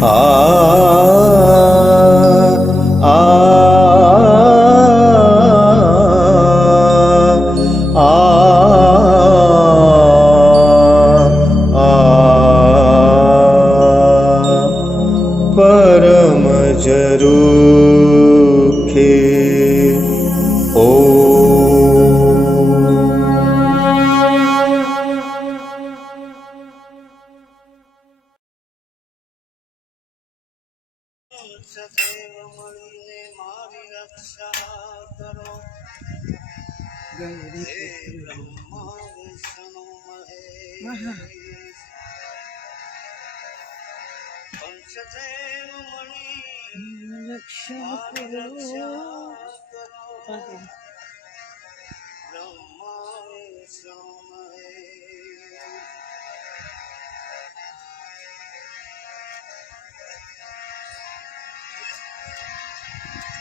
आ आ परम जरूखे ओ સદૈવ મળીને મારી રક્ષા કરો હે બ્રહ્મા વિષ્ણુ મહેશ પંચદેવ મળી મારી રક્ષા કરો બ્રહ્મા વિષ્ણુ મહેશ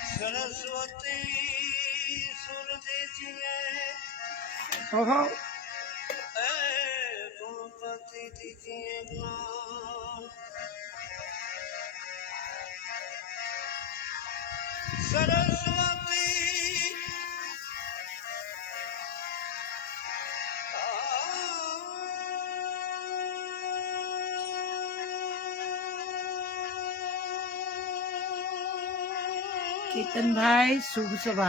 सरस्वती सूरज जिए गणपति दीजिए ज्ञान सरस्वती केतन भाई शुभ सभा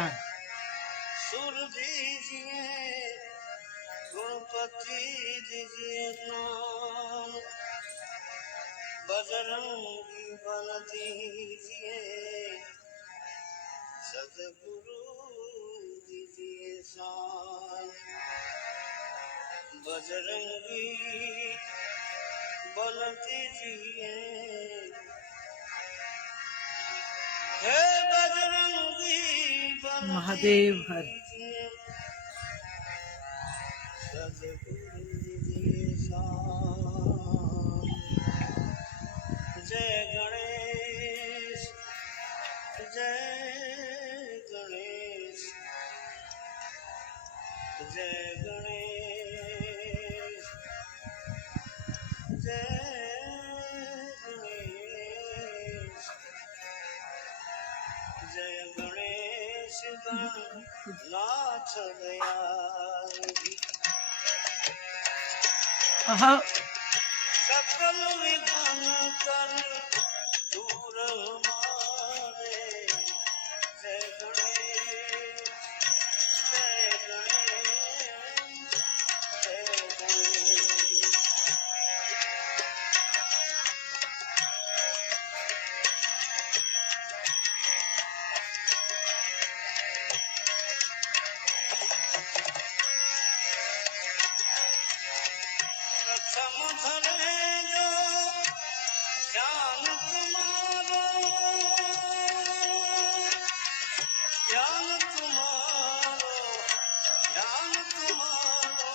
सुर दीजिए गणपति दीजिए ज्ञान बजरंगी बल दीजिए सदगुरु दीजिए शान बजरंगी बल दीजिए हे बजरंगी बल महादेव हर दीजिए सदगुरु दीजिए शान जय गणेश जय गणेश जय गणेश जय गणेश जय गणेश गणनाथ दयाल सकल विघ्न कर दूर हमारे जय गणेश जय गणेश जय गणेश प्रथम धरे जो ध्यान तुम्हारो ध्यान तुम्हारो ध्यान तुम्हारो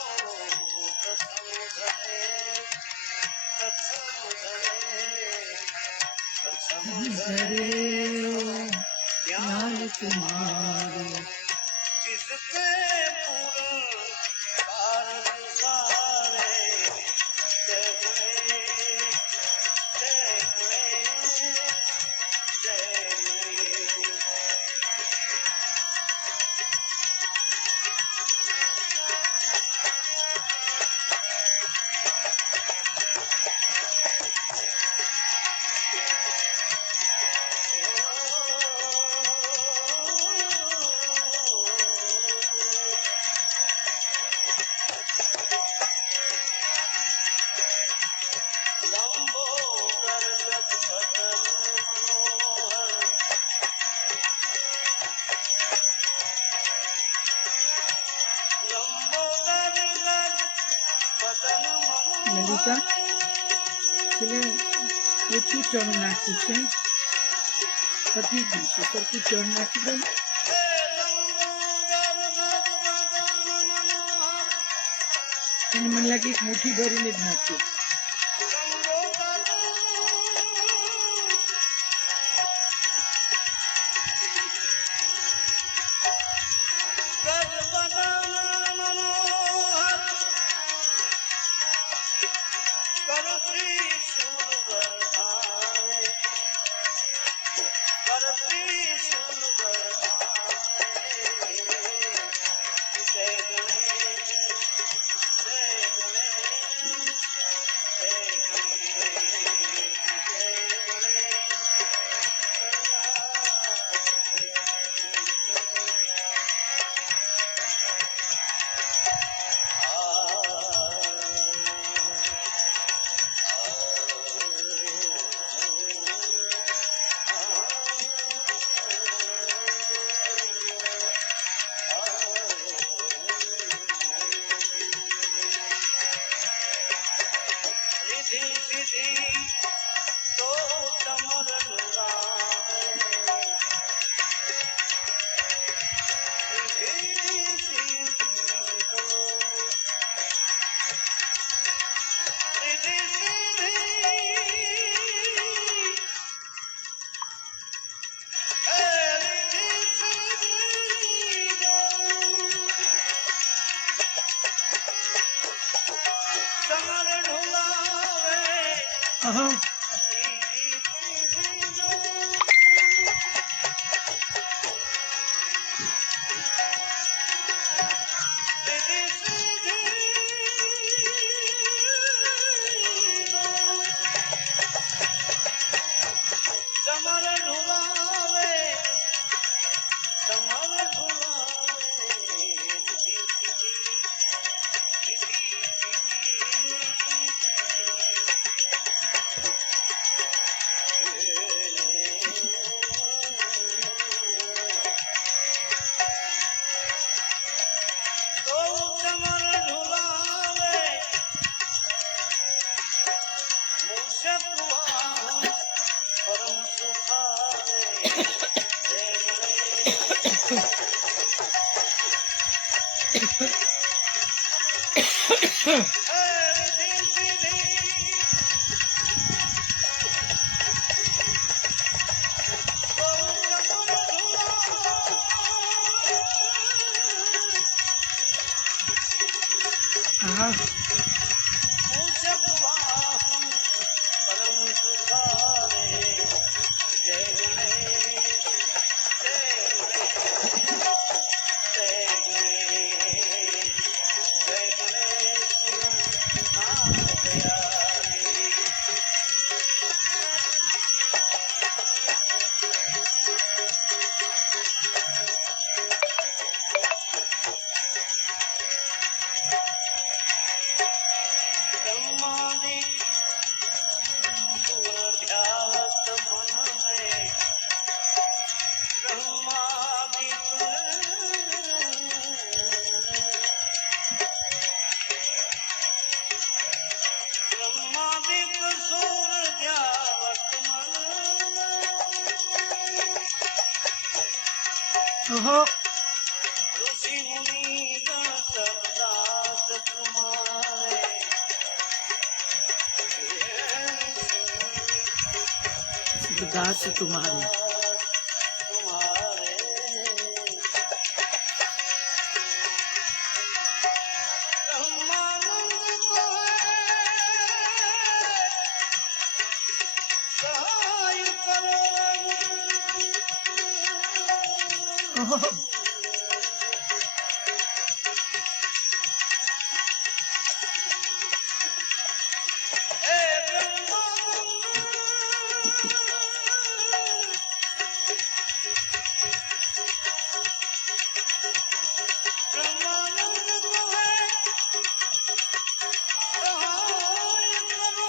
प्रथम धरे ज्ञान तुम्हारो जिसके पूर्ण कारण सारे जय गणेश जय गणेश जय गणेश लंबोदर ललिता ছেলে প্রচুর চরণ নাচছে সত্যি সত্যি চরণ নাচবেন મને લાગે એક મુઠ્ઠી ભરીને જ નાચે कर त्रिशूल बरसाए त्रिशूल बरसाए। जय गणेश जय गणेश जय गणेश जय रिधि सिधि तो तमर डुलाए। रिधि सिधि तो रिधि सिधि रिधि सिधि तो तमर डुलावे। अहो समर ढुलावे समर ढुलावे। रिधि सिधि रिधि तो समर ढुलावे। मूषक वाहन परम सुखावे। जय रिधि सिधि तो समर ढुलावे। आहा मूषक वाहन परम सुखावे। जय गणेश जय गणेश जय गणेश जय गणेश नाम दयाली। ब्रह्मादि सुर ध्यावत मन में। ब्रह्मादि ब्रह्मादिक सुर ध्यावत मन में। ओहो ऋषि मुनि गण सब दास तुम्हारे। दास तुम्हारे तुम्हारे ब्रह्मानंद को सहाय करो। ओहो हे ब्रह्मानंद ब्रह्मानंद को सहाय करो।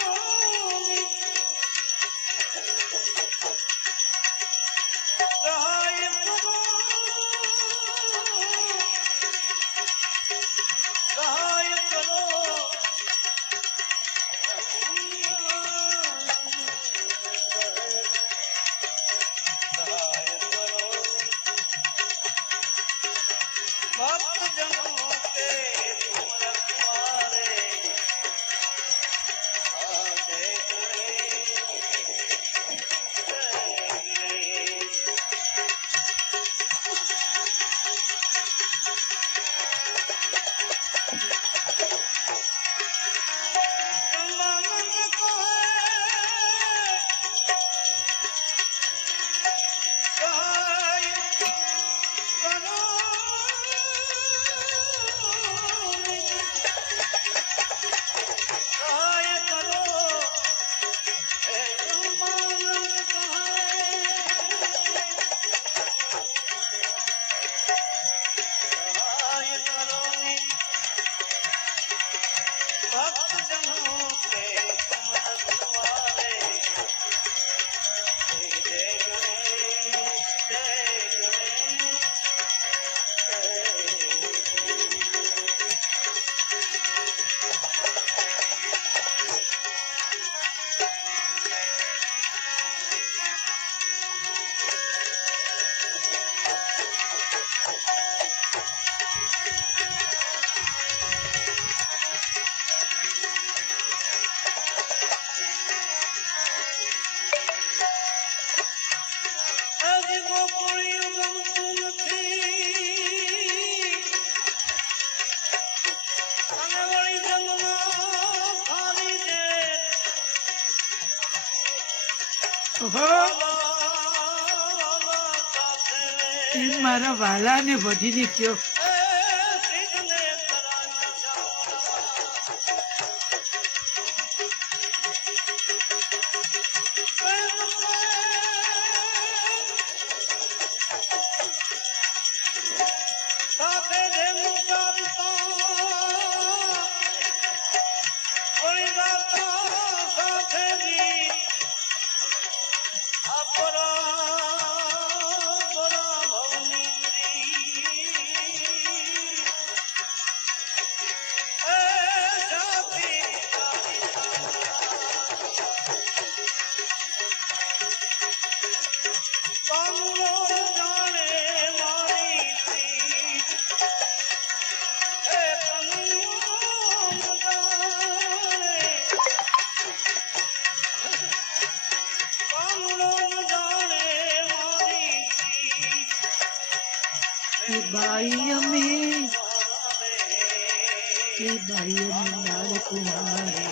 सहाय करो। ઓહો સાથે એ મારા વાલાને વધીને કયો સિદ્ધને તરાના સાથે જેનું ચાલતા વળીદાતા સાથે બી અપરા બરા ભવની એ જાતિ કાનુનો જાણે મારી પ્રીત એ કાનુનો જાણે કાનુનો જાણે મારી પ્રીત એ બાઈ અમે એ બાઈ અમે લાડ કુમારે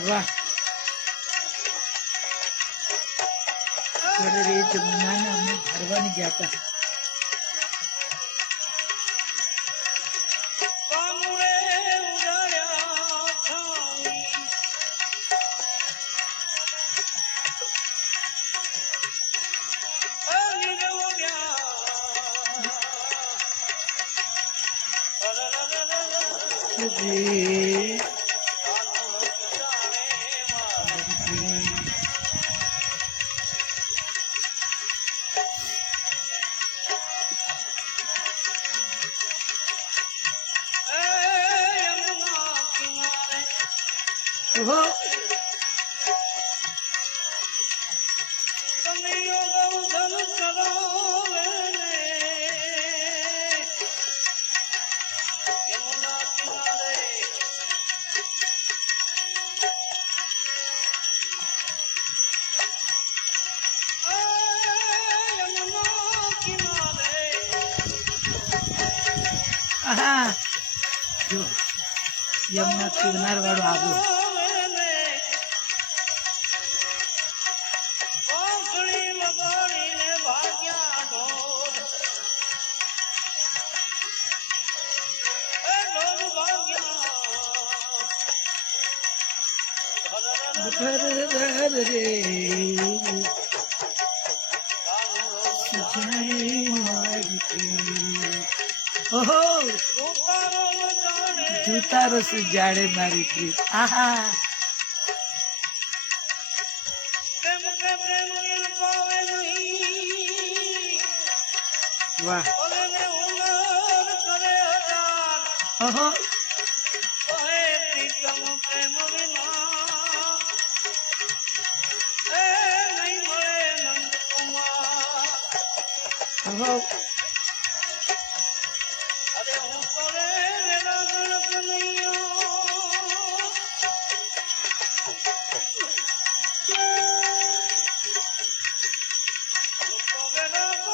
વાહ ત્યારે એ જમનાના અમે ફરવાની ગયા હતા રે ઓહો આહા જો યમુના કિનાર વાળો આવ્યો ઓહો જૂતા રસ જાડે મારી પ્રીત આહા વાહ ઓહો ઓહો અરે હું તો રે ગણપ નૈયો હું તો ગણપ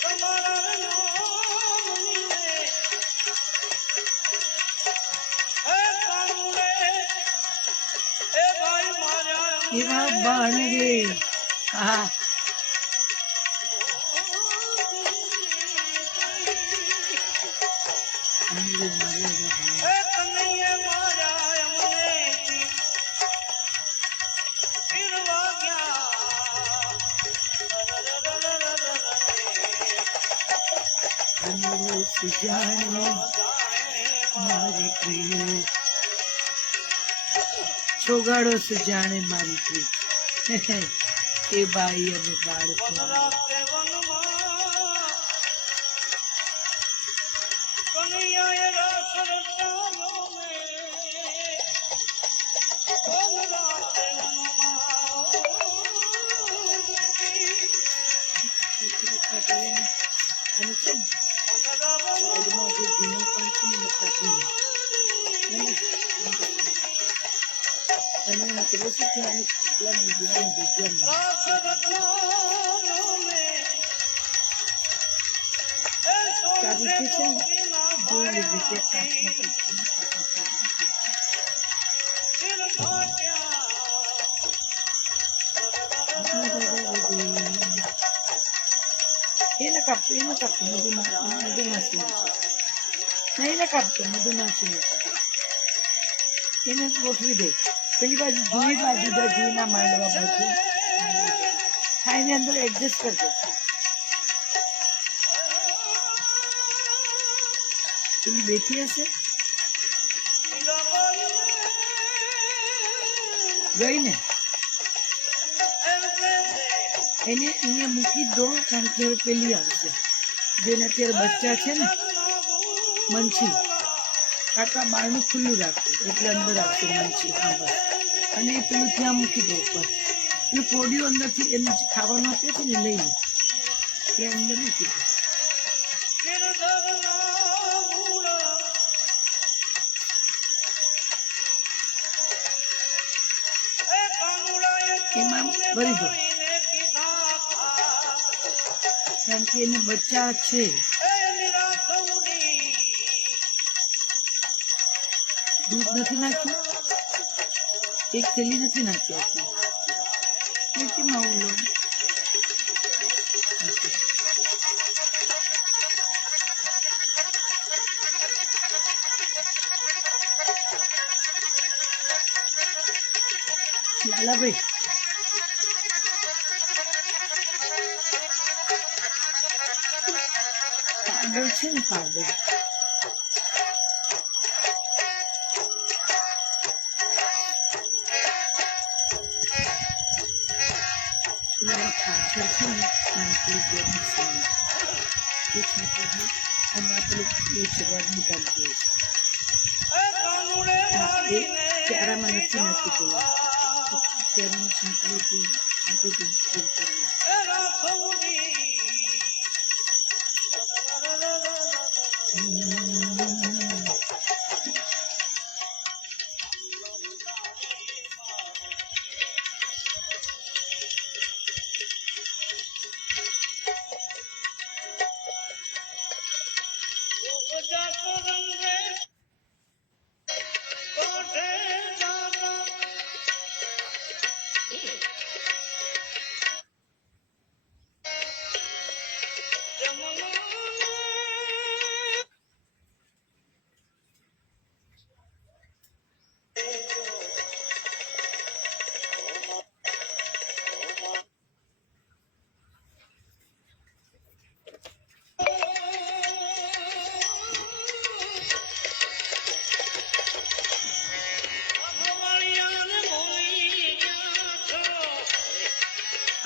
તમારા નામ લે હે કાનુડે એ ભાઈ મારા એવા બાણ રે આહા અંગે મારે એવા બાણ હે કનૈયે મારા અમને ફિરવા ગયા અંગે સુજાણે મારી પ્રિય છોગાડો સુજાણે મારી પ્રિય એ બાઈ અને બાળકો વનરાતે વનમાં પાણીયાએ રસ રચાયો ને કોમરા અને છે ને, સાઈડમાં જે ઝીણો પણ છે ને એ કાપીને. અને એમાં પેલું શું છે, આની પેલાની દીવાની જગ્યામાં રસ રચાયો ને સારી રીતે છે ને જોઈ લીધી કે કાપીને એને કાપતો મધુમાસી નહીં એને કાપતો મધુમાસી એને ગોઠવી દે પેલી બાજુ જૂની બાજુ જૂના માંડવા બાજુ હા એની અંદર એડજસ્ટ કરજો પેલી બેઠી હશે ગઈ ને એને અહીંયા મૂકી દો કારણ કે હવે પેલી આવશે જેને અત્યારે બચ્ચા છે ને મંછી કાકા બારણું ખુલ્લું રાખો એટલે અંદર આવશે મંછી હા બસ અને એ પેલું ત્યાં મૂકી દો ઉપર એટલે કોડિયું અંદરથી એનું જે ખાવાનું આપે છે ને લઈ લો એ અંદર મૂકી દો એમાં ભરી દો કારણ કે એને બચ્ચા છે દૂધ નથી નાખ્યું એક થેલી નથી નાખી આપી કેમાં ઓલો લાલાભાઈ પાવડર છે ને પાવડર પાછળ છે ને નાનકડી ગેમ છે એ છાંટી અને આપણે એ સવાર નીકાળીએ એ ક્યારામાં નથી નાખી પેલા ક્યારામાં છાંટી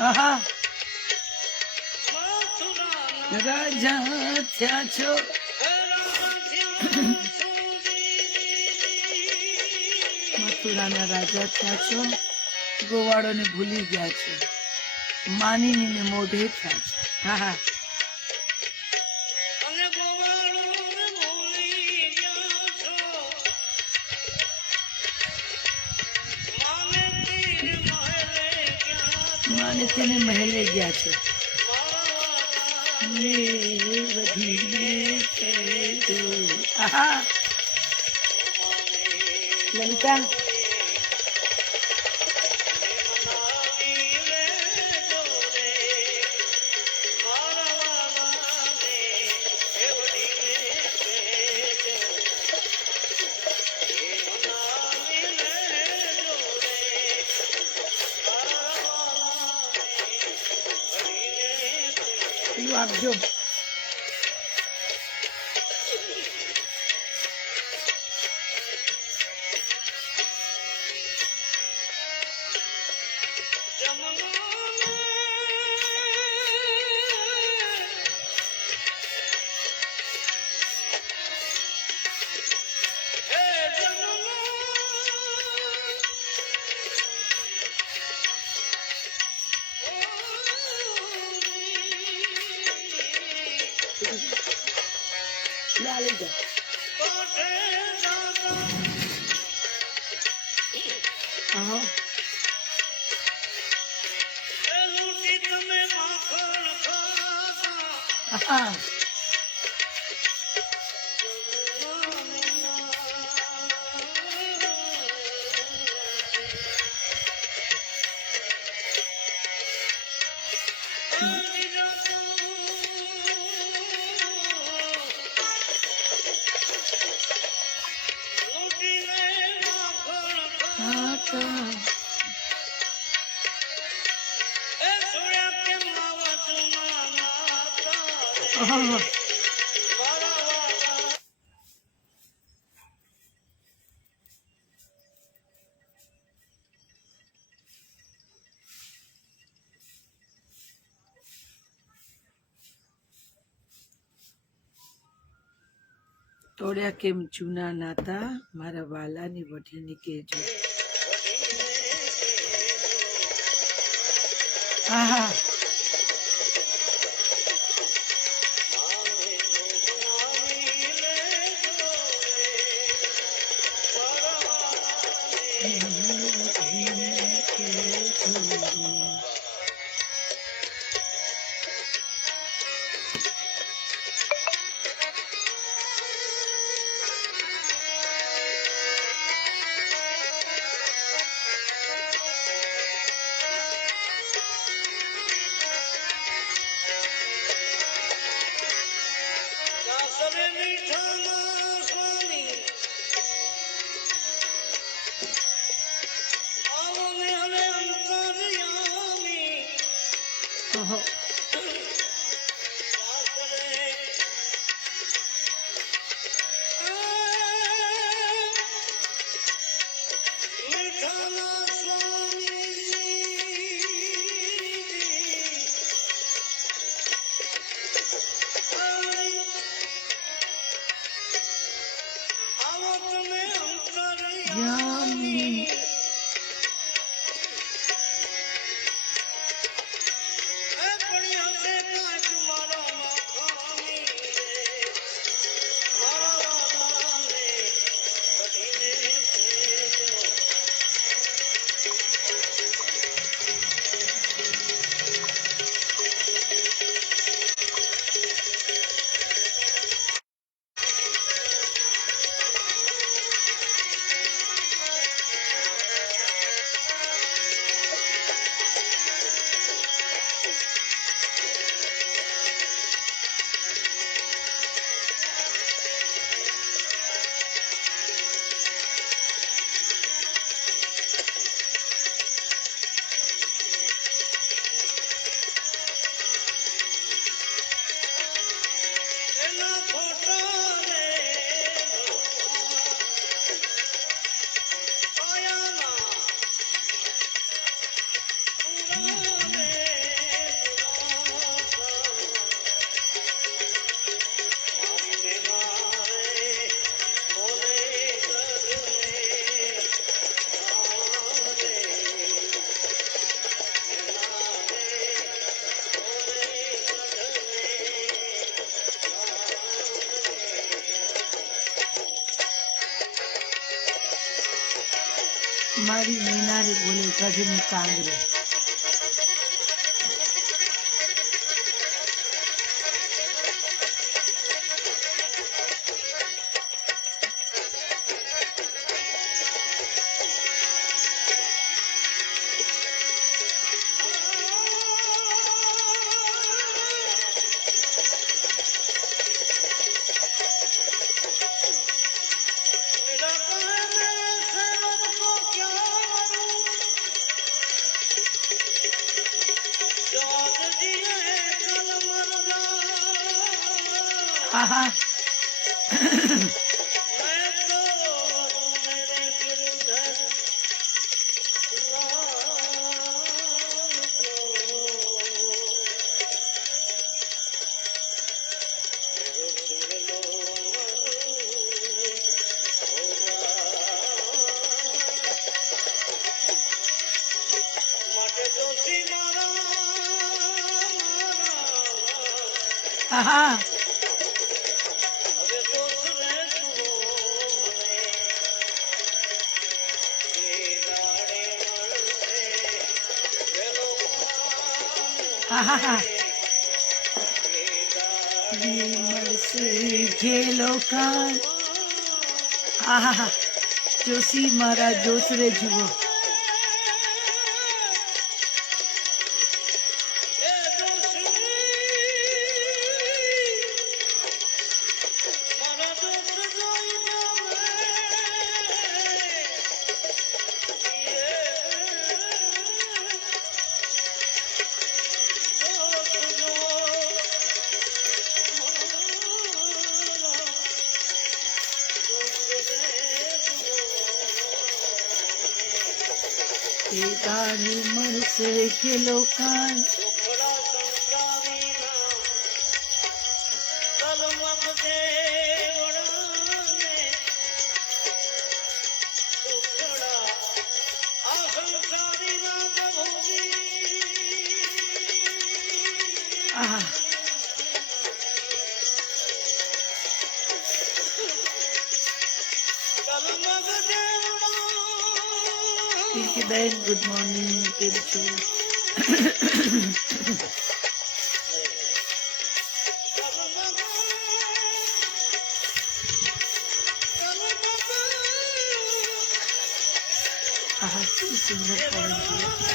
આહા રાજા થયા છો મથુરાના રાજા થયા છો ગોવાળોને ભૂલી ગયા છો માનીને મોઢે થયા છો હા હા માને તેને મહેલે ગયા છે લલિતા પેલું આપજો લે લઈ જા. કોઠે દાદા હા એ લૂંટી તમે માખણ ખાતા હા ખાતા. હા તોડ્યા કેમ જૂના નાતા મારા વાલાની વઢીની કેજો. હા હા ઓહો. જામી મારી મીનારી બોલે કઢની કાંગરી. હા હા હા હા આહા વિમલ સે ખેલો કાન આહા જોશી મારા જોશ રે જુઓ તારે મળશે ખેલો કાન આહા પિંકીબેન ગુડ મોર્નિંગ કેમ છો આહા શું સુંદર પવન છે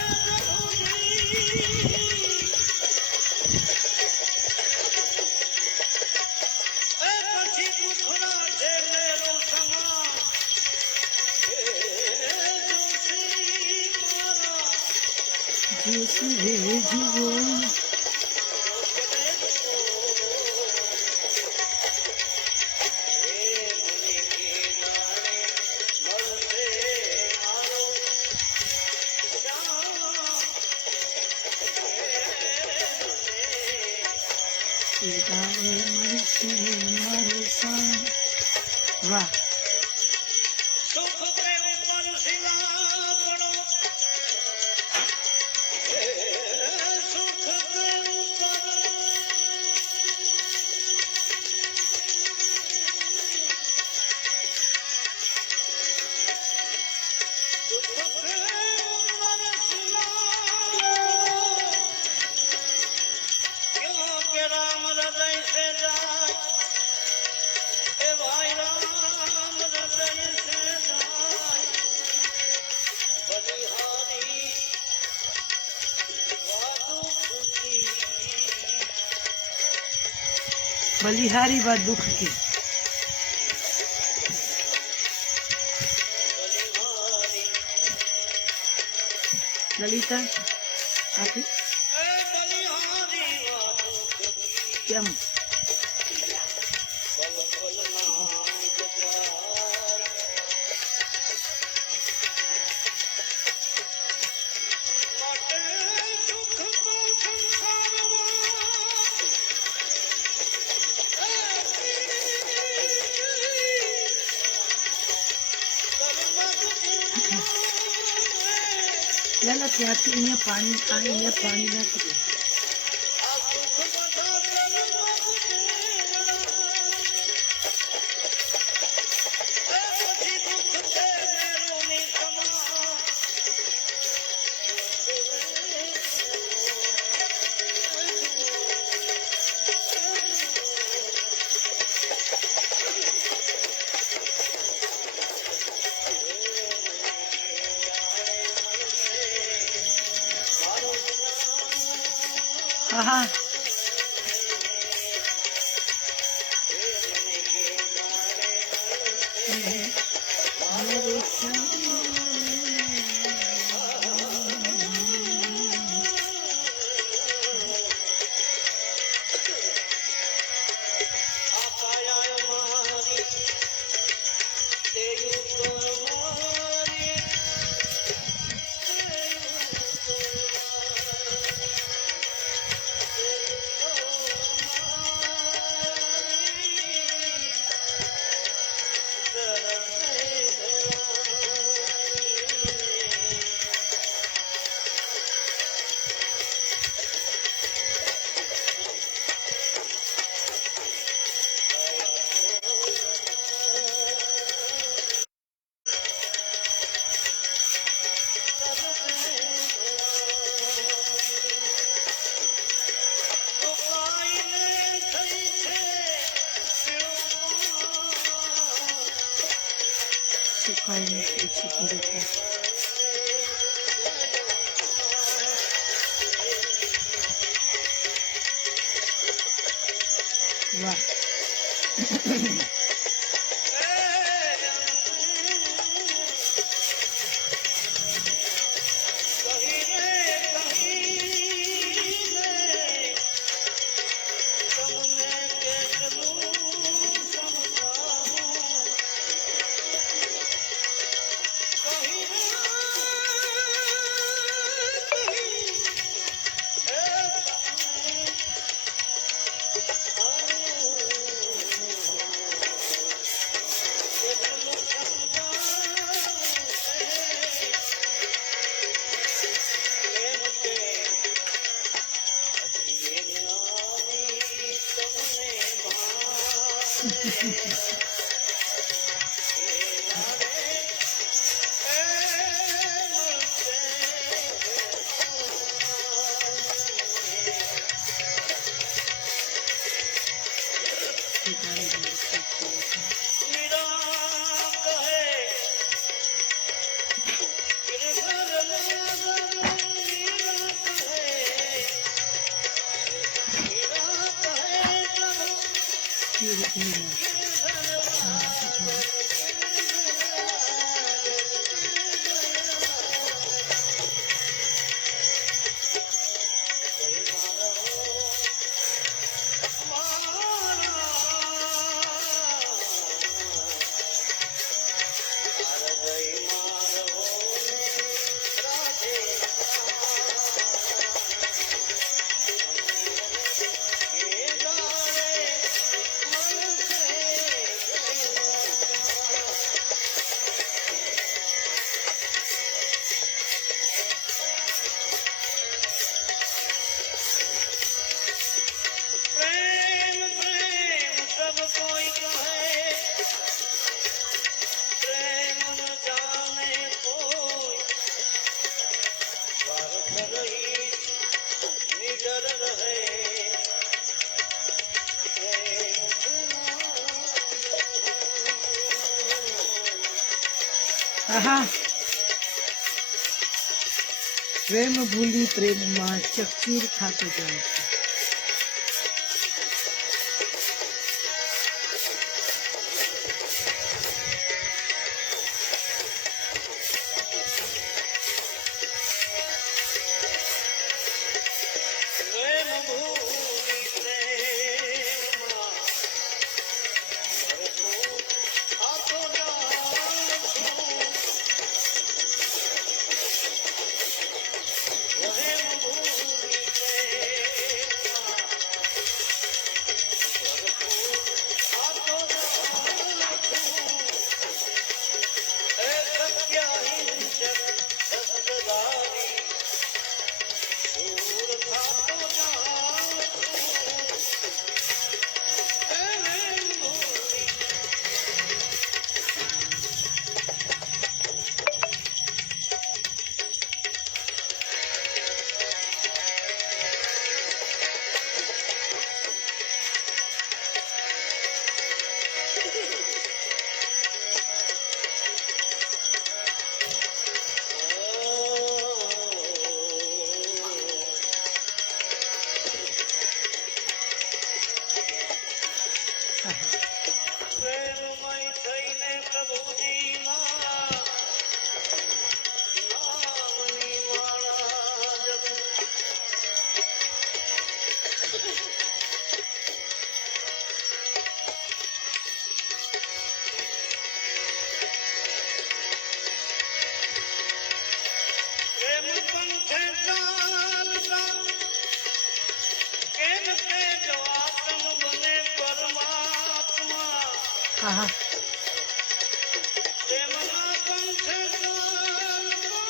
જોશ રે જુઓ તારે મળશે મારો સાન વાહ बलिहारी व दुख की ललिता आप क्या लाला ત્યાંથી અહીંયા પાણી નાખી દે हाँ ફાઇલ છે પૂરેપૂરી. વાહ. આહા. પ્રેમ ભૂલી પ્રેમમાં ચકચૂર ખાતો જાય છે. પ્રેમમય થઈને પ્રભુજીના નામની માળા જપું. પ્રેમ પંથે ચાલતા કેમ કે જો આત્મ બને પરમાત્મા. આહા. પ્રેમના પંથે ચાલતા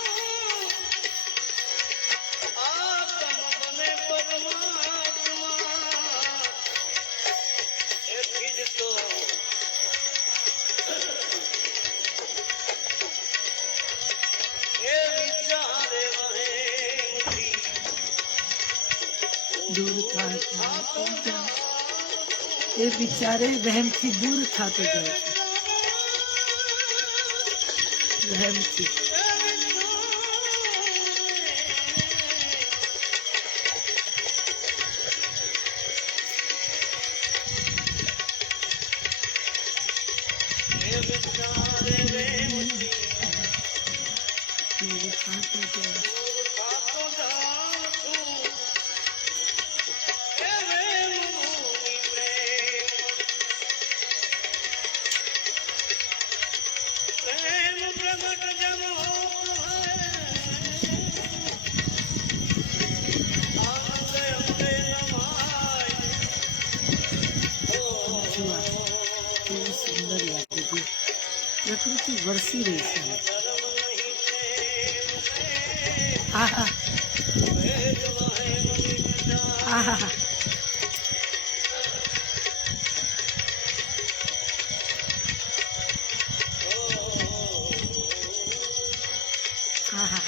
આત્મ બને પરમાત્મા. એથી જ તો એ વિચારે વહેમથી દૂર થતો જાય. એ બિચારે વહેમથી દૂર થતો જાય છે. વહેમથી. એવું ખાતું જાઉં છું. જુઓ, કેવું સુંદર લાગે છે. પ્રકૃતિ વરસી રહી છે. આહા આહા આહા. આહા.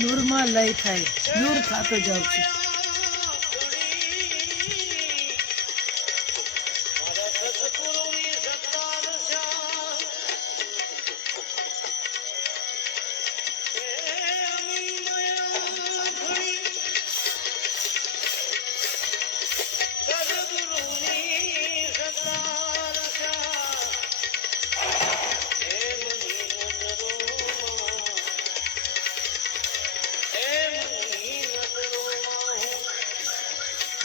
નૂરમાં લય થાય, નૂર થતો જાઉં છું.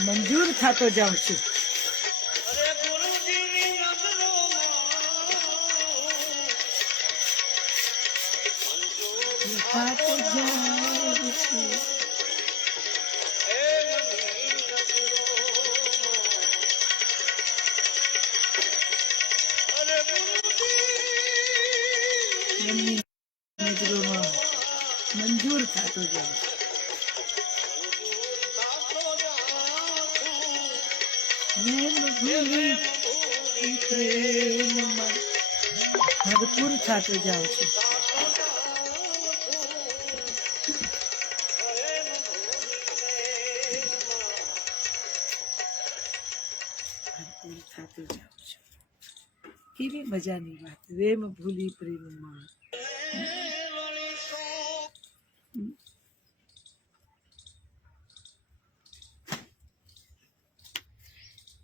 મંજૂર થતો જાઉં છું. થતો જાઉં છું. એમની નજરોમાં મંજૂર થતો જાઉં છું. પ્રેમમાં ભરપૂર થતો જાઉં છું. ભરપૂર થતો જાઉં છું. કેવી મજાની વાત. વેમ ભૂલી પ્રેમમાં.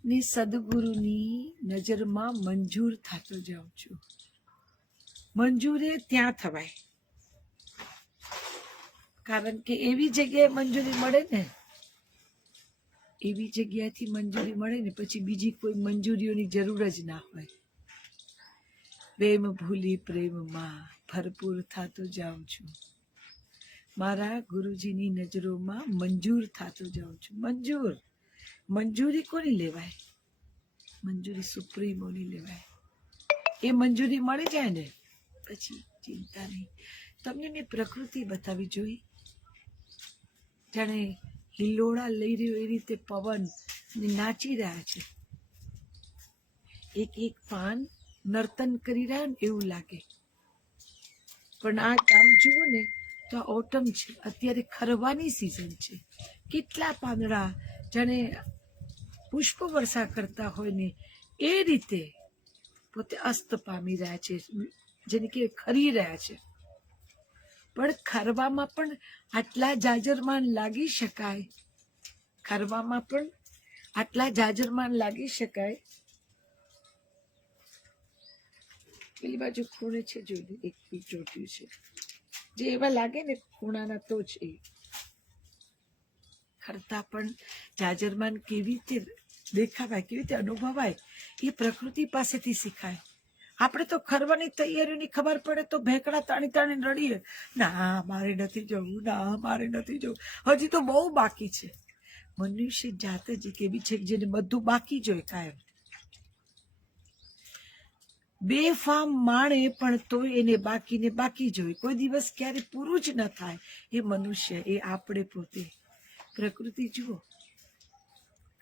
ની સદગુરુની નજરમાં મંજૂર થતો જાઉં છું. મંજૂરે ત્યાં થવાય, કારણ કે એવી જગ્યાએ મંજૂરી મળે ને, એવી જગ્યાથી મંજૂરી મળે ને પછી બીજી કોઈ મંજૂરીઓની જરૂર જ ના હોય. પ્રેમ ભૂલી પ્રેમમાં ભરપૂર થતો જાઉં છું. મારા ગુરુજીની નજરોમાં મંજૂર થતો જાઉં છું. મંજૂર, મંજૂરી કોની લેવાય? મંજૂરી સુપ્રીમોની લેવાય. એ મંજૂરી મળી જાય ને પછી ચિંતા નહીં. તમને મેં પ્રકૃતિ બતાવી જોઈ, જાણે હિલોળા લઈ રહ્યો એ રીતે પવન નાચી રહ્યા છે. એક એક પાન નર્તન કરી રહ્યા ને એવું લાગે. પણ આ આમ જુઓ ને તો આ ઓટમ છે, અત્યારે ખરવાની સિઝન છે. કેટલા પાંદડા જાણે પુષ્પ વર્ષા કરતા હોય ને એ રીતે પોતે અસ્ત પામી રહ્યા છે, જેને કે ખરી રહ્યા છે. પણ ખરવામાં પણ આટલા જાજરમાન લાગી શકાય, ખરવામાં પણ આટલા જાજરમાન લાગી શકાય. પેલી બાજુ ખૂણે છે, જોઈ એક ચોટ્યું છે જે એવા લાગે ને ખૂણાના તો જ એ ખરતા પણ જાજરમાન કેવી રીતે દેખાવાય, કેવી રીતે અનુભવાય, એ પ્રકૃતિ પાસેથી શીખાય. આપણે તો ખરવાની તૈયારીની ખબર પડે તો ભેંકડા તાણી તાણી રડીએ, ના મારે નથી જવું, ના મારે નથી જવું, હજી તો બહુ બાકી છે. મનુષ્ય જાત જ કેવી છે જેને બધું બાકી જોઈ કાયમ. બેફામ માણે પણ તોય એને બાકીને બાકી જોઈ, કોઈ દિવસ ક્યારે પૂરું જ ન થાય. એ મનુષ્ય, એ આપણે પોતે. પ્રકૃતિ જુઓ,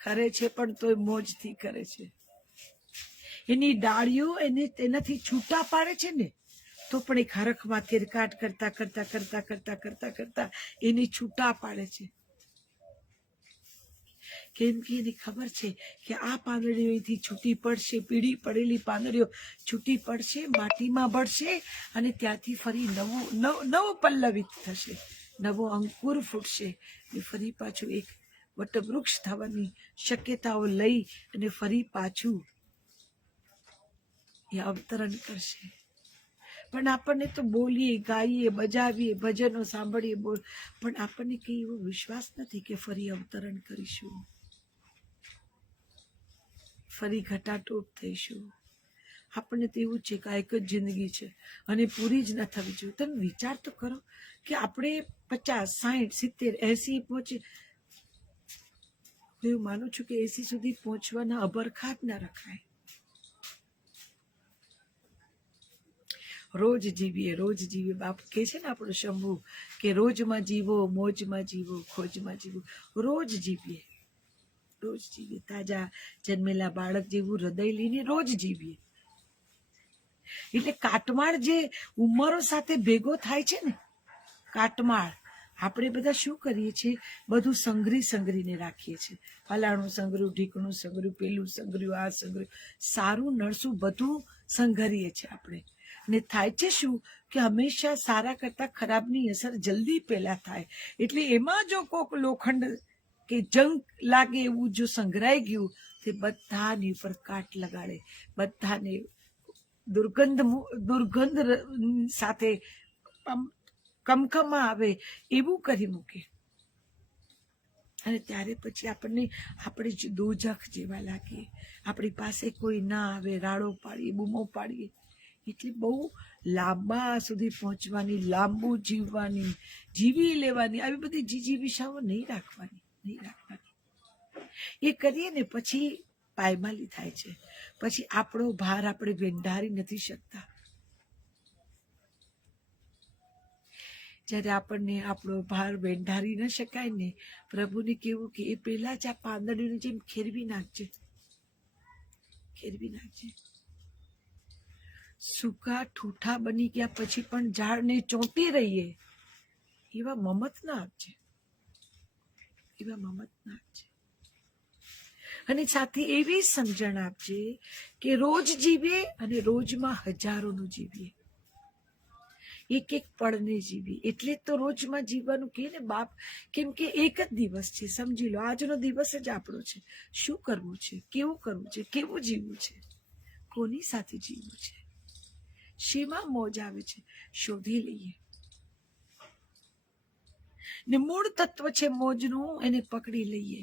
ખરે છે પણ તોય મોજથી કરે છે. એની ડાળીઓ એને તેનાથી છૂટા પાડે છે ને તો પણ એક હરખમાં તિરકાટ કરતા કરતા કરતા કરતા કરતા કરતા એને છૂટા પાડે છે. કેમ કે એને ખબર છે કે આ પાંદડીઓ અહીંથી છૂટી પડશે, પીળી પડેલી પાંદડીઓ છૂટી પડશે, માટીમાં ભળશે અને ત્યાંથી ફરી નવો પલ્લવિત થશે, નવો અંકુર ફૂટશે અને ફરી પાછું એક વટવૃક્ષ થવાની શક્યતાઓ લઈ અને ફરી પાછું એ અવતરણ કરશે. પણ આપણને તો બોલીએ, ગાઈએ, બજાવીએ, ભજનો સાંભળીએ, પણ આપણને કઈ એવો વિશ્વાસ નથી કે ફરી અવતરણ કરીશું, ફરી ઘટાટોપ થઈશું. આપણને તો એવું છે કે આ એક જ જિંદગી છે અને પૂરી જ ન થવી જોઈએ. તમે વિચાર તો કરો કે આપણે 50, 60, 70, 80 પહોંચી. હું માનું છું કે 80 સુધી પહોંચવાના અભરખાટ ના રખાય. રોજ જીવીએ, રોજ જીવીએ. બાપ કે છે ને આપણો શંભુ કે રોજમાં જીવો, મોજમાં જીવો, ખોજમાં જીવો. રોજ જીવીએ, રોજ જીવીએ. તાજા જન્મેલા બાળક જેવું હૃદય લઈને રોજ જીવીએ. એટલે કાટમાળ જે ઉંમરો સાથે ભેગો થાય છે ને, કાટમાળ, આપણે બધા શું કરીએ છીએ, બધું સંઘરીને રાખીએ છીએ. ફલાણું સંઘર્યું, ઢીકણું સંઘર્યું, પેલું સંઘર્યું, આ સંઘર્યું, સારું નરસું બધું સંઘરીએ છીએ આપણે. ને થાય છે શું કે હંમેશા સારા કરતા ખરાબની અસર જલ્દી પેલા થાય. એટલે એમાં જો કોક લોખંડ કે જંગ લાગે એવું જો સંઘરાઈ ગયું તે બધાની ઉપર કાટ લગાડે, બધાને દુર્ગંધ સાથે કમકમા આવે એવું કરી મૂકે. અને ત્યારે પછી આપણે જ દોજખ જેવા લાગીએ. આપણી પાસે કોઈ ના આવે, રાડો પાડીએ, બૂમો પાડીએ. એટલે બહુ લાંબા સુધી પહોંચવાની, લાંબુ જીવવાની, જીવી લેવાની, આવી બધી જીજીવિષાઓ નહીં રાખવાની. એ કરીએ ને પછી પાયમાલી થાય છે. પછી આપણો ભાર આપણે વેંઢારી નથી શકતા. જ્યારે આપણને આપણો ભાર વેંઢારી ન શકાય ને, પ્રભુને કેવું કે એ પેલા જ આ પાંદડીની જેમ ખેરવી નાખજે, ખેરવી નાખજે. સૂકા ઠૂઠા બની ગયા પછી પણ ઝાડને ચોંટી રહીએ એવા મમત ના આપજે, એવા મમત ના આપજે. અને સાથે એવી સમજણ આપજે કે રોજ જીવીએ અને રોજમાં હજારોનું જીવીએ, એક એક પળને જીવીએ. એટલે તો રોજમાં જીવવાનું કહે ને બાપ, કેમ કે એક જ દિવસ છે. સમજી લો, આજનો દિવસ જ આપણો છે. શું કરવું છે, કેવું કરવું છે, કેવું જીવવું છે, કોની સાથે જીવવું છે, શેમાં મોજ આવે છે, શોધી લઈએ. ને મૂળ તત્વ છે મોજનું, એને પકડી લઈએ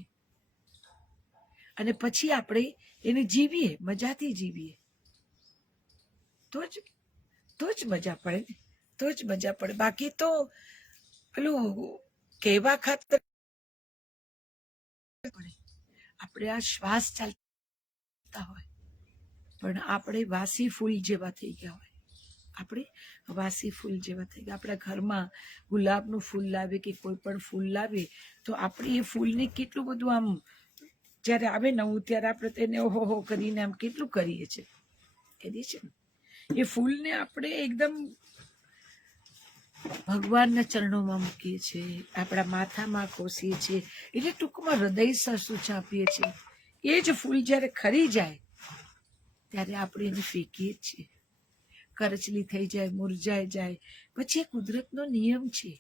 અને પછી આપણે એને જીવીએ, મજાથી જીવીએ. તો જ મજા પડે ને, તો જ મજા પડે. બાકી તો પેલું કહેવા ખાતર આપણે આ શ્વાસ ચાલતા હોય પણ આપણે વાસી ફૂલ જેવા થઈ ગયા હોય. આપણે વાસી ફૂલ જેવા થઈ ગયા. આપણા ઘરમાં ગુલાબનું ફૂલ લાવે કે કોઈ પણ ફૂલ લાવે તો આપણે એ ફૂલને કેટલું બધું આમ જ્યારે આવે નવું ત્યારે આપણે તેને ઓહો કરીને આમ કેટલું કરીએ છીએ ને. એ ફૂલને આપણે એકદમ ભગવાનના ચરણોમાં મૂકીએ છીએ, આપણા માથામાં કોસીએ છીએ. એટલે ટૂંકમાં હૃદય સરસું ચાપીએ છીએ. એ જ ફૂલ જ્યારે ખરી જાય ત્યારે આપણે એને ફેંકીએ છીએ, કરચલી થઈ જાય, મુરઝાઈ જાય. પછી એ કુદરતનો નિયમ છે.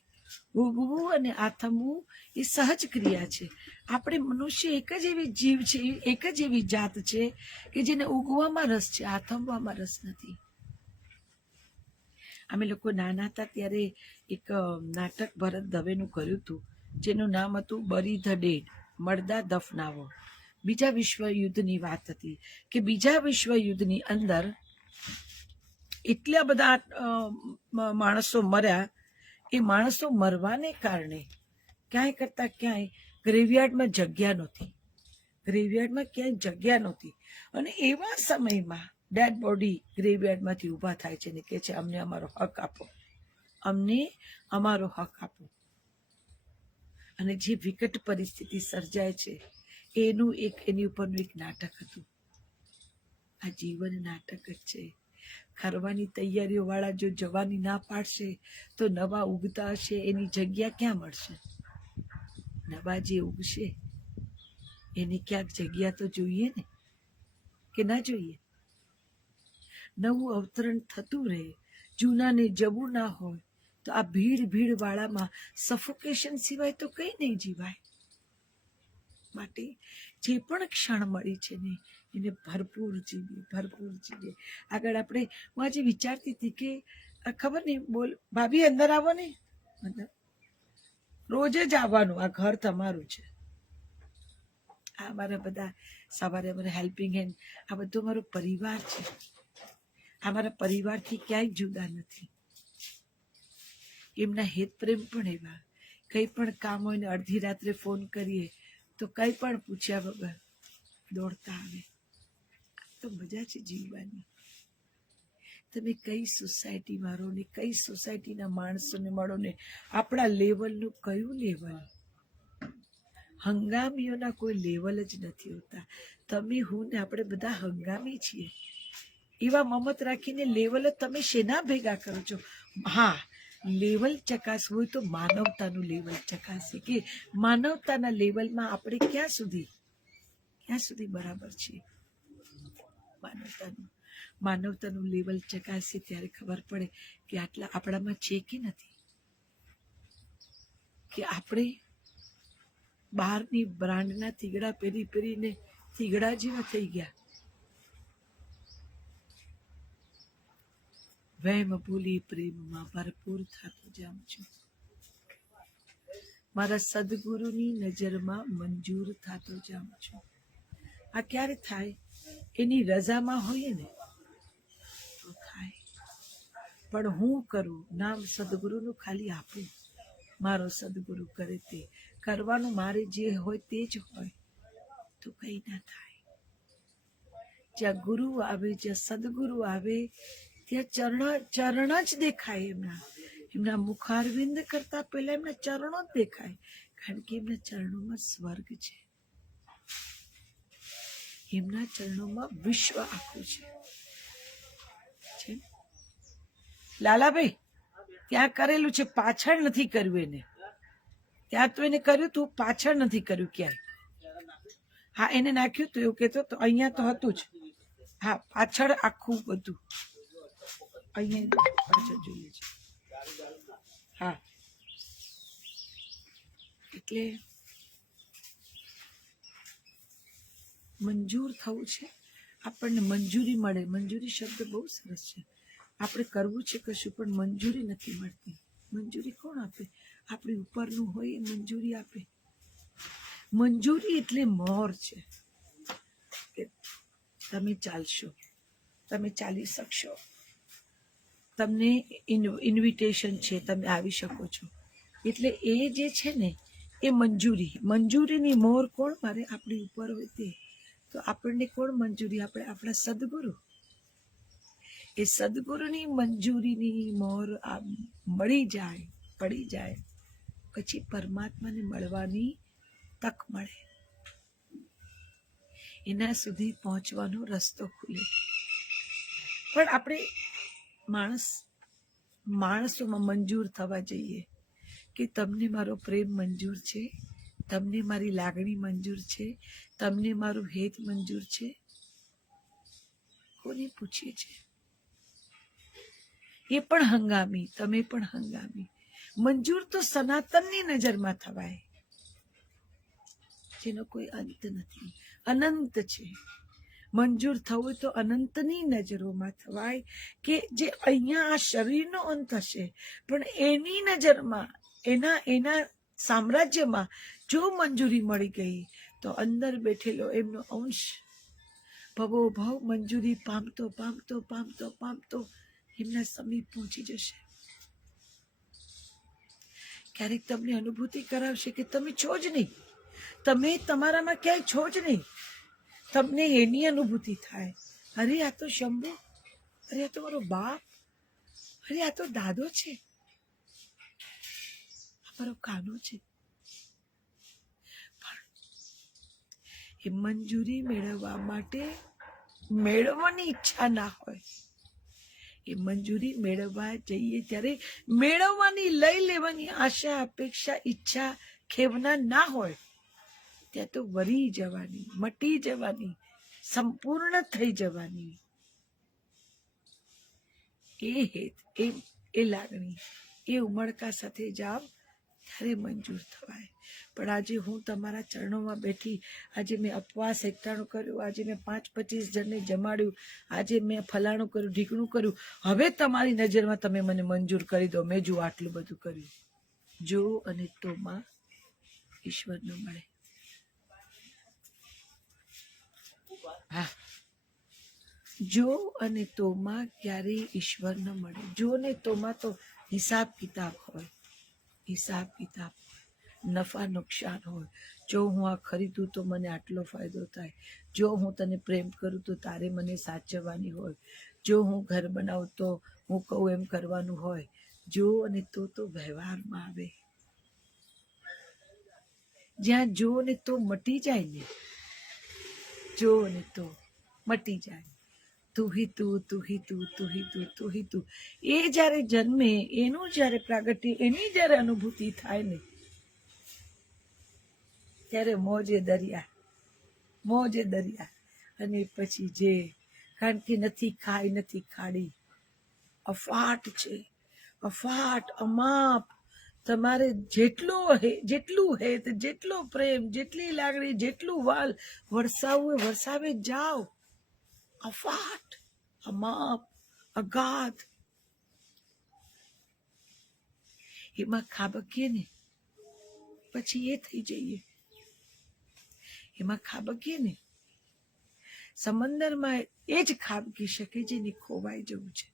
ઉગવું અને આથમવું એ સહજ ક્રિયા છે. આપણે મનુષ્ય એક જ એવી જીવ છે, એક જ એવી જાત છે કે જેને ઉગવામાં રસ છે, આથમવામાં રસ નથી. અમે લોકો નાના હતા ત્યારે એક નાટક ભરત દવેનું કર્યું હતું. જેનું નામ હતું બરી ધ ડેડ, મરદા દફનાવો. બીજા વિશ્વયુદ્ધની વાત હતી કે બીજા વિશ્વયુદ્ધની અંદર એટલા બધા માણસો મર્યા. એ માણસો મરવાને કારણે ક્યાંય કરતા ક્યાંય ગ્રેવયાર્ડમાં જગ્યા નહોતી. ગ્રેવયાર્ડમાં ક્યાંય જગ્યા નહોતી. અને એવા સમયમાં ડેડ બોડી ગ્રેવયાર્ડમાંથી ઊભા થાય છે ને કહે છે અમને અમારો હક આપો, અમને અમારો હક આપો. અને જે વિકટ પરિસ્થિતિ સર્જાય છે એની ઉપરનું એક નાટક હતું. આ જીવન નાટક જ છે. ખરવાની તૈયારીઓ વાળા જો જવાની ના પાડશે તો નવા ઉગતા હશે એની જગ્યા ક્યાં મળશે? નવા જે ઉગશે એની ક્યાંક જગ્યા તો જોઈએ ને, કે ના જોઈએ? નવું અવતરણ થતું રહે, જૂનાને જવું ના હોય તો આ ભીડ વાળામાં સફોકેશન સિવાય તો કઈ નહીં જીવાય. માટે જે પણ ક્ષણ મળી છે ને એને ભરપૂર જીવીએ. આગળ આપણે હું આજે વિચારતી હતી કે ખબર નહીં, બોલ ભાભી અંદર આવો ને, અંદર રોજ જ આવવાનું, આ ઘર તમારું છે. આ અમારા બધા સવારે અમારા હેલ્પિંગ હેન્ડ, આ બધો અમારો પરિવાર છે. અમારા પરિવારથી ક્યાંય જુદા નથી. એમના હેત પ્રેમ પણ એવા, કંઈ પણ કામ હોય ને અડધી રાત્રે ફોન કરીએ તો કંઈ પણ પૂછ્યા વગર દોડતા આવે. તો મજા છે જીવવાની. તમે કઈ સોસાયટીમાં રહો ને કઈ સોસાયટીના માણસોને મળો ને, આપણા લેવલનું કયું લેવલ? હંગામીઓના કોઈ લેવલ જ નથી હોતા. તમે હું ને આપણે બધા હંગામી છીએ. એવા મમત રાખીને લેવલ તમે શેના ભેગા કરો છો? હા, લેવલ ચકાસવું હોય તો માનવતાનું લેવલ ચકાસે કે માનવતાના લેવલમાં આપણે ક્યાં સુધી બરાબર છીએ. માનવતાનું લેવલ ચકાસીએ ત્યારે ખબર પડે કે આટલા આપણામાં છે કે નથી. કે આપણે બહારની બ્રાન્ડના થીગડા પહેરીને થીગડા જેવા થઈ ગયા. વહેમ ભૂલી પ્રેમમાં ભરપૂર થતો જાઉં છું. મારા સદગુરુની નજરમાં મંજૂર થતો જાઉં છું. આ ક્યારે થાય? એની રજામાં હોઈએ ને તો થાય. પણ હું કરું, નામ સદગુરુનું ખાલી આપું, મારો સદગુરુ કરે તે કરવાનું. મારે જે હોય તે જ હોય તો કઈ ના થાય. જ્યાં ગુરુ આવે, જ્યાં સદગુરુ આવે ત્યાં ચરણ જ દેખાય. એમના મુખારવિંદ કરતા પહેલા એમના ચરણો જ દેખાય. કારણ કે એમના ચરણોમાં સ્વર્ગ છે. એમના ચરણોમાં વિશ્વ આખું છે. લાલાભાઈ ત્યાં કરેલું છે, પાછળ નથી કર્યું એને. ત્યાં તો એને કર્યું તું, પાછળ નથી કર્યું ક્યાંય. હા, એને નાખ્યું તું એવું કહેતો તો. અહીંયા તો હતું જ. હા, પાછળ આખું બધું અહીંયા પાછળ જોઈએ છે. હા, એટલે મંજૂર થવું છે. આપણને મંજૂરી મળે. મંજૂરી શબ્દ બહુ સરસ છે. આપણે કરવું છે કશું પણ મંજૂરી નથી મળતી. મંજૂરી કોણ આપે? આપણી ઉપરનું હોય એ મંજૂરી આપે. મંજૂરી એટલે મોર છે કે તમે ચાલશો, તમે ચાલી શકશો, તમને ઇન્વિટેશન છે, તમે આવી શકો છો. એટલે એ જે છે ને એ મંજૂરીની મોર કોણ મારે? આપણી ઉપર હોય તે. તો આપણને કોણ મંજૂરી આપે? આપણા સદગુરુ. એ સદગુરુની મંજૂરીની મોર મળી જાય, પડી જાય, પછી પરમાત્માને મળવાની તક મળે. એના સુધી પહોંચવાનો રસ્તો ખુલે. પણ આપણે માણસોમાં મંજૂર થવા જઈએ કે તમને મારો પ્રેમ મંજૂર છે, તમને મારી લાગણી મંજૂર છે, તમને મારું હેત મંજૂર છે. કોને પૂછીએ છે? એ પણ હંગામી, તમે પણ હંગામી. મંજૂર તો સનાતનની નજરમાં થવાય, જેનો કોઈ અંત નથી, અનંત છે. મંજૂર થવું તો અનંતની નજરોમાં થવાય કે જે અહીંયા આ શરીરનો અંત હશે પણ એની નજરમાં, એના સામ્રાજ્યમાં જો મંજૂરી મળી ગઈ તો અંદર બેઠેલો એમનો અંશ ભવો ભવ મંજૂરી પામતો પામતો પામતો પામતો એમના સમીપ પહોંચી જશે. ક્યારેક તમને અનુભૂતિ કરાવશે કે તમે છો જ નહીં, તમે તમારામાં ક્યાંય છો જ નહીં. તમને એની અનુભૂતિ થાય, અરે આ તો શંભુ, અરે આ તો મારો બાપ, અરે આ તો દાદો છે, આ મારો કાનો છે. એ મંજૂરી મેળવવા માટે મેળવવાની ઈચ્છા ના હોય, એ મંજૂરી મેળવવા જઈએ ત્યારે મેળવવાની લઈ લેવાની આશા અપેક્ષા ઈચ્છા ખેવના ના હોય, ત્યાં તો વરી જવાની, મટી જવાની, સંપૂર્ણ થઈ જવાની. એ હેત, એ લાગણી, એ ઉમળકા સાથે જાઓ ત્યારે મંજૂર થવાય. પણ આજે હું તમારા ચરણોમાં બેઠી, આજે મેં અપવાસ એકટાણું કર્યું, આજે મેં 5-25 જણને જમાડ્યું, આજે મેં ફલાણું કર્યું, ઢીકણું કર્યું, હવે તમારી નજરમાં તમે મને મંજૂર કરી દો, મેં જો આટલું બધું કર્યું. જો અને તોમાં ઈશ્વર ન મળે. હા, જો અને તોમાં ક્યારેય ઈશ્વર ન મળે. જો ને તોમાં તો હિસાબ કિતાબ હોય, હિસાબ કિતાબ, નફા નુકસાન હોય. જો હું આ ખરીદું તો મને આટલો ફાયદો થાય, જો હું તને પ્રેમ કરું તો તારે મને સાચવવાની હોય, જો હું ઘર બનાવું તો હું કહું એમ કરવાનું હોય. જો અને તો વ્યવહારમાં આવે. જ્યાં જો ને તો મટી જાય ને, જો ને તો મટી જાય. તું હી તું, તું હી તું, તું હી તું, તું હી તું, એ જ્યારે જન્મે, એનું જ્યારે પ્રાગટ્ય, એની જ્યારે અનુભૂતિ થાય ને, ત્યારે મોજે દરિયા, મોજે દરિયા. અને પછી જે, કારણ કે નથી ખાઈ નથી ખાડી, અફાટ છે, અફાટ, અમાપ. તમારે જેટલું હેત, જેટલો પ્રેમ, જેટલી લાગણી, જેટલું વાલ વરસાવવું વરસાવે જાઓ. અફાટ, અમાપ, અગાધ. એમાં ખાબકીએ ને પછી એ થઈ જઈએ, એમાં ખાબકીએ ને, સમંદરમાં એ જ ખાબકી શકે જેને ખોવાઈ જવું છે,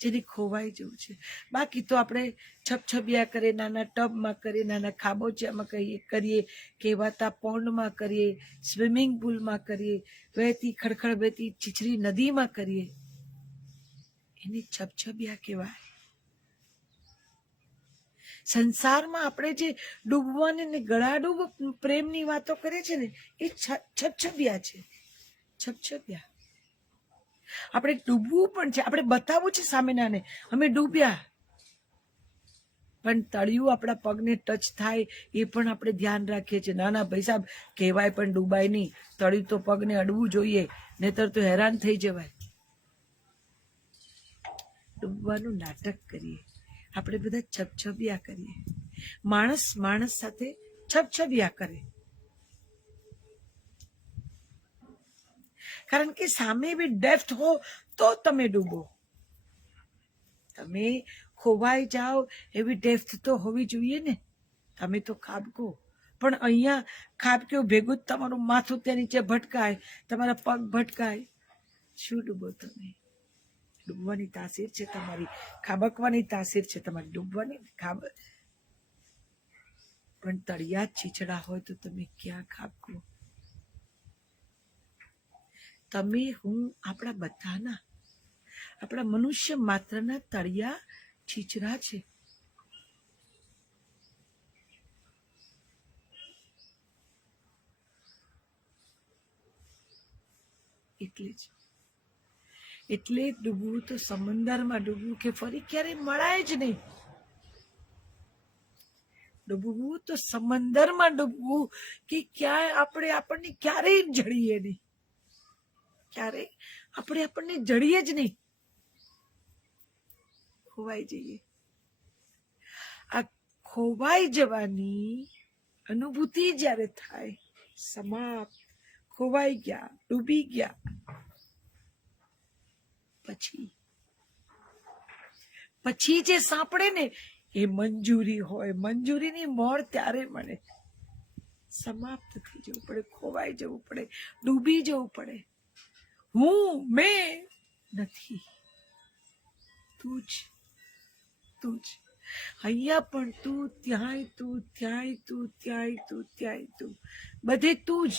જેને ખોવાઈ જવું છે. બાકી તો આપણે છબછબિયા કરીએ, નાના ટબમાં કરીએ, નાના ખાબોચિયામાં કરીએ, કહેવાતા પોન્ડમાં કરીએ, સ્વિમિંગ પુલમાં કરીએ, વહેતી ખડખડ વહેતી છીછરી નદીમાં કરીએ, એને છબછબિયા કહેવાય. સંસારમાં આપણે જે ડૂબવાની ને ગળાડૂબ પ્રેમની વાતો કરે છે ને, એ છબછબિયા છે, છબછબિયા. આપણે ડૂબવું પણ છે, આપણે બતાવવું છે સામેનાને અમે ડૂબ્યા, પણ તળિયું આપણા પગને ટચ થાય એ પણ આપણે ધ્યાન રાખીએ છીએ. ના ના ભાઈ સાહેબ, કહેવાય પણ ડૂબાય નહીં, તળિયું તો પગને અડવું જોઈએ, નહીતર તો હેરાન થઈ જવાય. ડૂબવાનું નાટક કરીએ, આપણે બધા છબછબિયા કરીએ. માણસ માણસ સાથે છબછબિયા કરે, કારણ કે સામે બી ડેપ્થ હો તો તમે ડૂબો. તમે ખોવાઈ જાઓ એવી ડેપ્થ તો હોવી જોઈએ ને. તમે તો ખાબકો, પણ અહીંયા ખાબક્યો ભેગું જ તમારું માથું ત્યાં નીચે ભટકાય, તમારા પગ ભટકાય, શું ડૂબો તમે? ડૂબવાની તાસીર છે તમારી, ખાબકવાની તાસીર છે તમારી, ડૂબવાની પણ તળિયા જ છીછડા હોય તો તમે ક્યાં ખાબકો? તમે હું આપણા બધાના, આપણા મનુષ્ય માત્રના તળિયા છીછરા છે. એટલે ડૂબવું તો સમંદરમાં ડૂબવું કે ફરી ક્યારેય મળાય જ નહીં. ડૂબવું તો સમંદરમાં ડૂબવું કે ક્યાંય આપણને ક્યારેય જડીએ નહીં, ક્યારેય આપણને જડીએ જ નહીં, ખોવાઈ જઈએ. આ ખોવાઈ જવાની અનુભૂતિ જ્યારે થાય, સમાપ્ત, ખોવાઈ ગયા, ડૂબી ગયા, પછી જે સાંપડે ને એ મંજૂરી હોય. મંજૂરીની મોર ત્યારે મળે. સમાપ્ત થઈ જવું પડે, ખોવાઈ જવું પડે, ડૂબી જવું પડે. હું મેં નથી, તું જ, તું જ. અહીંયા પણ તું, ત્યાંય તું, ત્યાંય તું, ત્યાંય તું, ત્યાંય તું, બધે તું જ,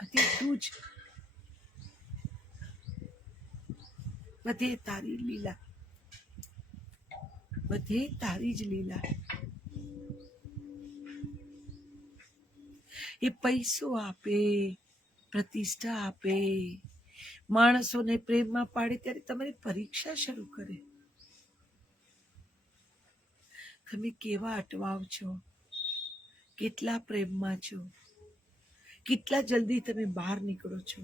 બધે તું જ, બધે તારી લીલા, બધે તારી જ લીલા. એ પૈસો આપે, પ્રતિષ્ઠા આપે, માણસોને પ્રેમમાં પાડે ત્યારે તમારી પરીક્ષા શરૂ કરે. તમે કેવા અટવાવ છો, કેટલા પ્રેમમાં છો, કેટલા જલ્દી તમે બહાર નીકળો છો,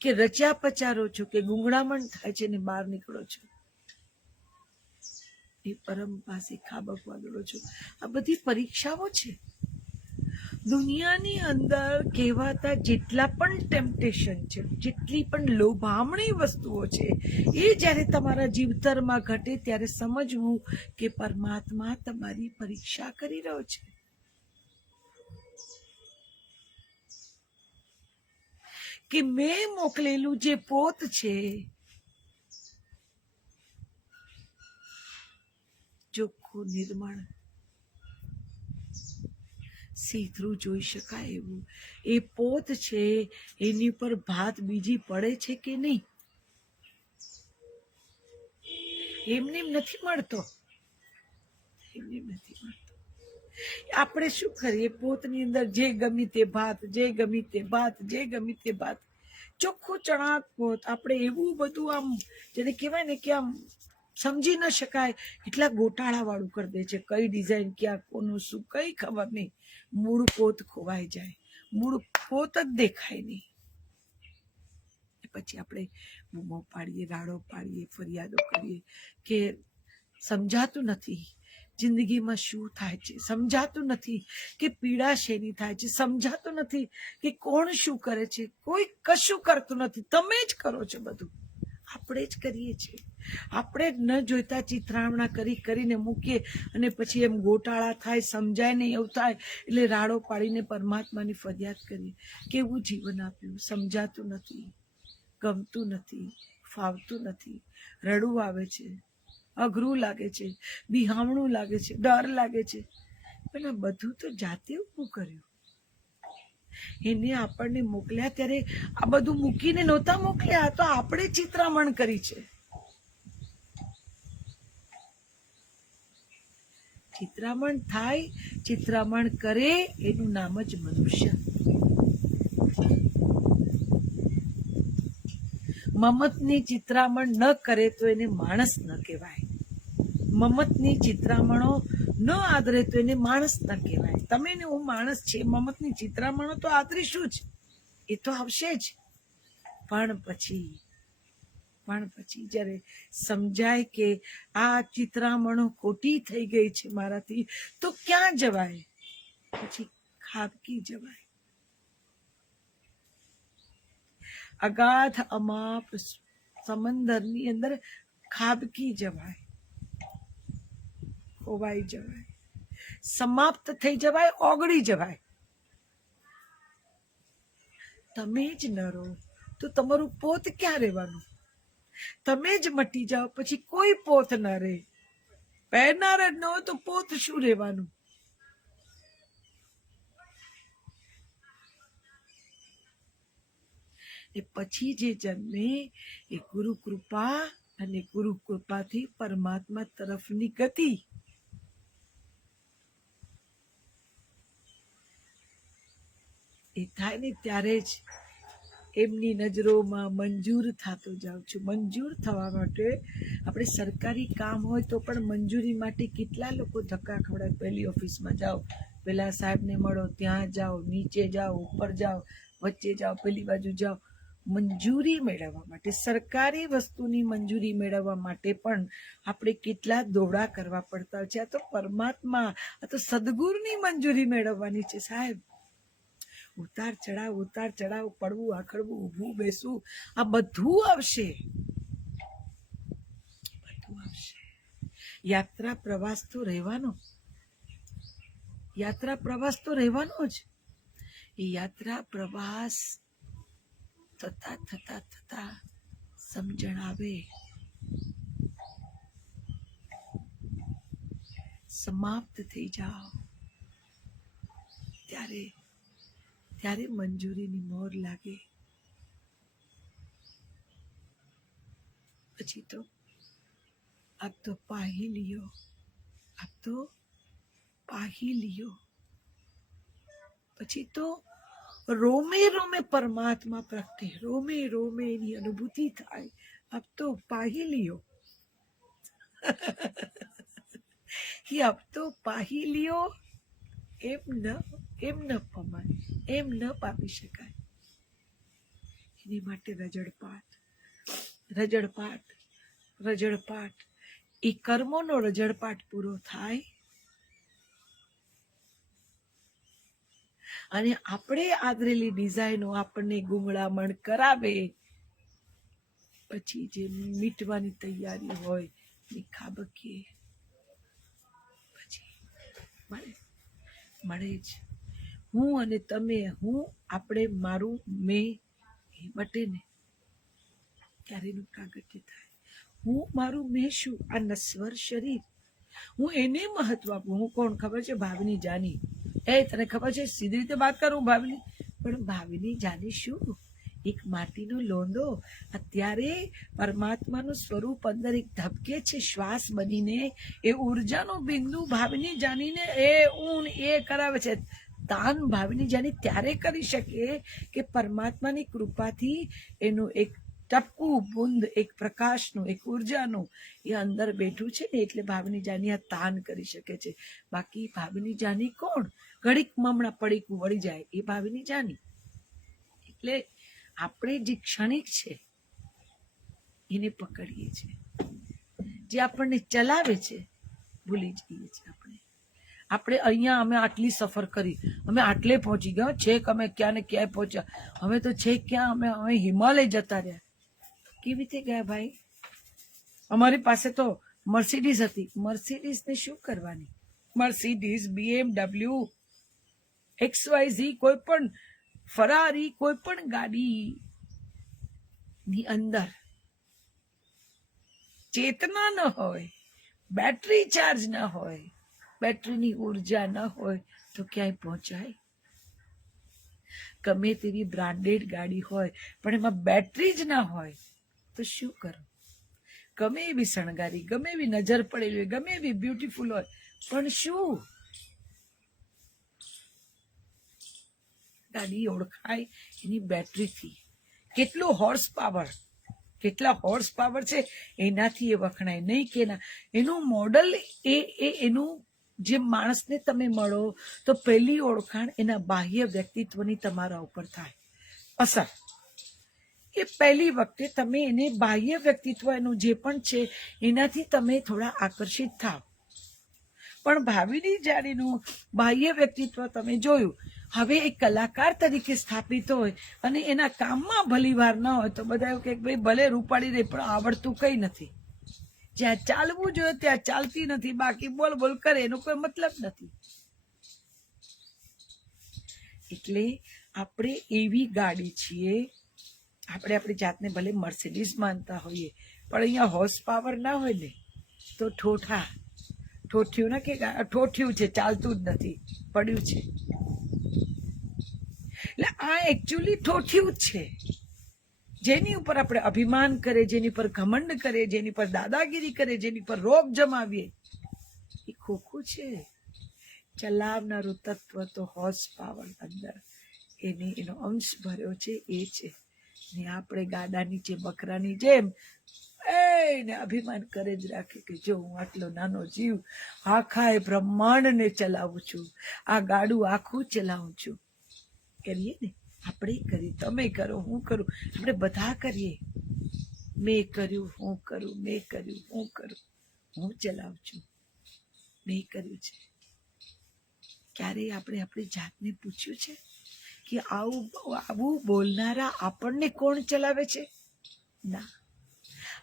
કે રચ્યા પચારો છો, કે ગુંગળામણ થાય છે ને બહાર નીકળો છો. એ પરમ પાસે ખાબકવા દોડો છો. આ બધી પરીક્ષાઓ છે. દુનિયાની અંદર કહેવાતા જેટલા પણ ટેમ્પટેશન છે, જેટલી પણ લોભામણી વસ્તુઓ છે, એ જ્યારે તમારા જીવતરમાં ઘટે ત્યારે સમજવું કે પરમાત્મા તમારી પરીક્ષા કરી રહ્યો છે. કે મેં મોકલેલું જે પોત છે, ચોખ્ખું, નિર્મળ, સીધું જોઈ શકાય એવું એ પોત છે. એની ઉપર ભાત બીજી પડે છે કે નહીં? એમને નથી મળતો, એમને નથી મળતો. આપણે શું કરીએ? પોતની અંદર જે ગમી તે ભાત, જે ગમી તે ભાત, જે ગમી તે ભાત, ચોખ્ખું ચણાક પોત. આપણે એવું બધું આમ જેને કહેવાય ને કે આમ સમજી ન શકાય એટલા ગોટાળા વાળું કરી દે છે. કઈ ડિઝાઇન, ક્યાં, કોનું શું, કઈ ખબર નહીં. મૂળ પોત ખોવાઈ જાય, મૂળ પોત જ દેખાય નહીં. પછી આપણે બૂમો પાડીએ, રાડો પાડીએ, ફરિયાદો કરીએ કે સમજાતું નથી જિંદગીમાં શું થાય છે, સમજાતું નથી કે પીડા શેની થાય છે, સમજાતું નથી કે કોણ શું કરે છે. કોઈ કશું કરતું નથી, તમે જ કરો છો બધું. આપણે જ કરીએ છીએ. આપણે જ ન જોઈતા ચિત્રામણા કરીને મૂકીએ અને પછી એમ ગોટાળા થાય, સમજાય નહીં એવું થાય એટલે રાડો પાડીને પરમાત્માની ફરિયાદ કરીએ. કેવું જીવન આપ્યું, સમજાતું નથી, ગમતું નથી, ફાવતું નથી, રડવું આવે છે, અઘરું લાગે છે, બિહામણું લાગે છે, ડર લાગે છે. પણ આ બધું તો જાતે ઊભું કર્યું. એને આપણને મોકલ્યા ત્યારે આ બધું મૂકીને નહોતા મોકલ્યા, તો આપણે ચિત્રામણ કરી છે. ચિત્રામણ થાય, ચિત્રામણ કરે એનું નામ જ મનુષ્ય. મમતની ચિત્રામણ ન કરે તો એને માણસ ન કહેવાય. મમતની ચિત્રામણો ન આદરે તો એને માણસ ન કહેવાય. તમે ને હું માણસ છે, મમતની ચિત્રામણો તો આદરીશું જ, એ તો આવશે જ. પણ પછી જ્યારે સમજાય કે આ ચિત્રામણો ખોટી થઈ ગઈ છે મારાથી, તો ક્યાં જવાય? પછી ખાબકી જવાય. અગાધ અમાપ સમંદરની અંદર ખાબકી જવાય, ખોવાઈ જવાય, સમાપ્ત થઈ જવાય, ઓગળી જવાય. તમે જ ન રહો તો તમારું પોત ક્યાં રહેવાનું? તમે જ મટી જાઓ પછી કોઈ પોત ન રહે. પહેરનાર જ ન હોય તો પોત શું રહેવાનું? એ પછી જે જન્મે એ ગુરુ કૃપા, અને ગુરુ કૃપાથી પરમાત્મા તરફની ગતિ. એ થાય ને ત્યારે જ એમની નજરોમાં મંજૂર થતો જાઉં છું. મંજૂર થવા માટે આપણે સરકારી કામ હોય તો પણ મંજૂરી માટે કેટલા લોકો ધક્કા ખવડાવે. પહેલી ઓફિસમાં જાઓ, પેલા સાહેબને મળો, ત્યાં જાઓ, નીચે જાઓ, ઉપર જાઓ, વચ્ચે જાઓ, પેલી બાજુ જાઓ. મંજૂરી મેળવવા માટે, સરકારી વસ્તુની મંજૂરી મેળવવા માટે પણ આપણે કેટલા દોડા કરવા પડતા છે. આ તો પરમાત્મા, આ તો સદગુરુની મંજૂરી મેળવવાની છે સાહેબ. ઉતાર ચડાવ, પડવું, આખડવું, ઊભું બેસવું, આ બધું આવશે. યાત્રા પ્રવાસ તો રહેવાનો, યાત્રા પ્રવાસ તો રહેવાનો જ. એ યાત્રા પ્રવાસ થતા થતા થતા સમજણ આવે, સમાપ્ત થઈ જાઓ ત્યારે ત્યારે મંજૂરીની મોહર લાગે. પછી તો આપ તો પાહી લિયો, આપ તો પાહી લિયો. પછી તો રોમે રોમે પરમાત્મા પ્રગટે, રોમે રોમે એની અનુભૂતિ થાય. આપ તો પાહી લિયો. આપ તો પાહી લિયો. એમ ન પમાય, એમ ન પામી શકાય. એની માટે રજડપાટ, રજડપાટ, રજડપાટ. એ કર્મોનો રજડપાટ પૂરો થાય અને આપણે આદરેલી ડિઝાઇનો આપણને ગુંગળામણ કરાવે. પછી જે મીટવાની તૈયારી હોય એ ખાબકીએ પછી મળે જ. હું અને તમે, હું આપણે મારું મેં એ મટે ને ક્યારેનું પ્રાગટ્ય થાય. હું મારું મેં શું? આ નશ્વર શરીર. હું એને મહત્વ આપું. હું કોણ ખબર છે? ભાવની જાની. તને ખબર છે? સીધી રીતે વાત કરું ભાવની, પણ ભાવની જાની શું? એક માટીનો લોંદો અત્યારે પરમાત્માનું સ્વરૂપ અંદર એક ધબકે છે શ્વાસ બનીને. એ ઉર્જાનું બિંદુ ભાવની જાનીને એ ઊન એ કરાવે છે. દાન ભાવની જાની ત્યારે કરી શકે કે પરમાત્માની કૃપાથી એનું એક ટપકું બુંદ, એક પ્રકાશનું, એક ઉર્જાનું એ અંદર બેઠું છે ને, એટલે ભાવની જાની આ તાન કરી શકે છે. બાકી ભાવની જાની કોણ? ઘડીક મમણા પડીકું વળી જાય એ ભાવની જાની. એટલે આપણે જે ક્ષણિક છે એને પકડીએ છીએ, જે આપણને ચલાવે છે ભૂલી જઈએ છીએ. આપણે અહીંયા અમે આટલી સફર કરી, અમે આટલે પહોંચી ગયા, છેક અમે ક્યાં ને ક્યાંય પહોંચ્યા. હવે તો છેક ક્યાં અમે હિમાલય જતા રહ્યા. કેવી રીતે ગયા ભાઈ? અમારી પાસે તો મર્સિડીઝ હતી. મર્સિડીઝ ને શું કરવાની? મર્સિડીઝ, BMW, XYZ, કોઈ પણ ફરારી, કોઈ પણ ગાડી ની અંદર ચેતના ન હોય, બેટરી ચાર્જ ન હોય, બેટરીની ઉર્જા ન હોય તો ક્યાંય પહોંચાય? ગમે તેવી બ્રાન્ડેડ ગાડી હોય પણ એમાં બેટરી જ ના હોય તો શું કરું? ગમે એવી શણગારી, ગમે એવી નજર પડેલી હોય, ગમે એવી બ્યુટીફુલ હોય, પણ શું? ગાડી ઓળખાય એની બેટરીથી. કેટલું હોર્સ પાવર, કેટલા હોર્સ પાવર છે એનાથી એ વખણાય. નહીં કે એનું મોડલ, એનું જે માણસને તમે મળો તો પહેલી ઓળખાણ એના બાહ્ય વ્યક્તિત્વની તમારા ઉપર થાય અસર. એ પહેલી વખતે તમે એને બાહ્ય વ્યક્તિત્વ એનું જે પણ છે એનાથી તમે થોડા આકર્ષિત થાવ. પણ ભાવિની જાણીનું બાહ્ય વ્યક્તિત્વ તમે જોયું, હવે એ કલાકાર તરીકે સ્થાપિત હોય અને એના કામમાં ભલી વાર ન હોય તો બધા એવું કે ભાઈ ભલે રૂપાળી રે પણ આવડતું કઈ નથી. જ્યાં ચાલવું જોઈએ ત્યાં ચાલતી નથી, બાકી બોલ બોલ કરે એનો કોઈ મતલબ નથી. એટલે આપણે એવી ગાડી છીએ, આપણે આપણી જાતને ભલે મર્સિડીઝ માનતા હોઈએ પણ અહીંયા હોર્સ પાવર ના હોય ને તો ઠોઠ્યું ના કે ઠોઠ્યું છે, ચાલતું જ નથી, પડ્યું છે. એટલે આ એકચ્યુઅલી ઠોઠ્યું જ છે. જેની ઉપર આપણે અભિમાન કરે, જેની પર ઘમંડ કરે, જેની પર દાદાગીરી કરે, જેની પર રોબ જમાવીએ, એ ખોખું છે. ચલાવનારું તત્વ તો હોર્સ પાવર અંદર એનો અંશ ભર્યો છે એ છે. ને આપણે ગાડા નીચે બકરાની જેમ એને અભિમાન કરે જ રાખે કે જો હું આટલો નાનો જીવ આખા બ્રહ્માંડને ચલાવું છું, આ ગાડું આખું ચલાવું છું. કરીએ ને, આપણે કરીએ, તમે કરો, હું કરું, આપણે બધા કરીએ. મેં કર્યું, હું કરું, મેં કર્યું, હું કરું, હું ચલાવું છું, મેં કર્યું છે. ક્યારેય આપણે આપણી જાતને પૂછ્યું છે કે આવું બોલનારા આપણને કોણ ચલાવે છે? ના,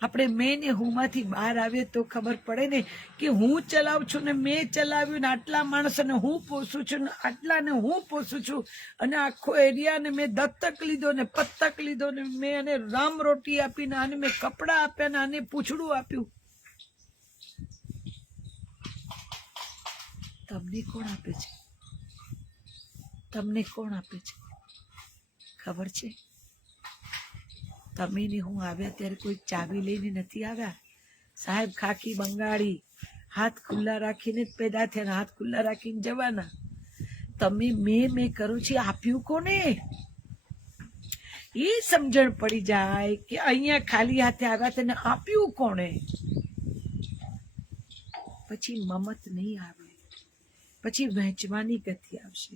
આપણે મેં ને હું માંથી બહાર આવીએ તો ખબર પડે ને કે હું ચલાવું છું ને મેં ચલાવ્યું ને આટલા માણસોને હું પોસું છું ને આટલાને હું પોસું છું અને આખો એરિયાને મેં દત્તક લીધો ને પત્તક લીધો ને મેં આને રામ રોટી આપીને આને મેં કપડાં આપ્યા ને આને પૂછડું આપ્યું. તમને કોણ આપે છે? તમને કોણ આપે છે ખબર છે? તમે ને હું આવ્યા ત્યારે કોઈ ચાવી લઈને નથી આવ્યા. સાહેબ ખાકી બંગાળી હાથ ખુલ્લા રાખીને જ પેદા થયા, હાથ ખુલ્લા રાખીને જવાના. તમે મેં કરો છો, આપ્યું કોને? એ સમજણ પડી જાય કે અહીંયા ખાલી હાથે આવ્યા તેને આપ્યું કોણે. પછી મમત નહીં આવે, પછી વહેંચવાની ગતિ આવશે.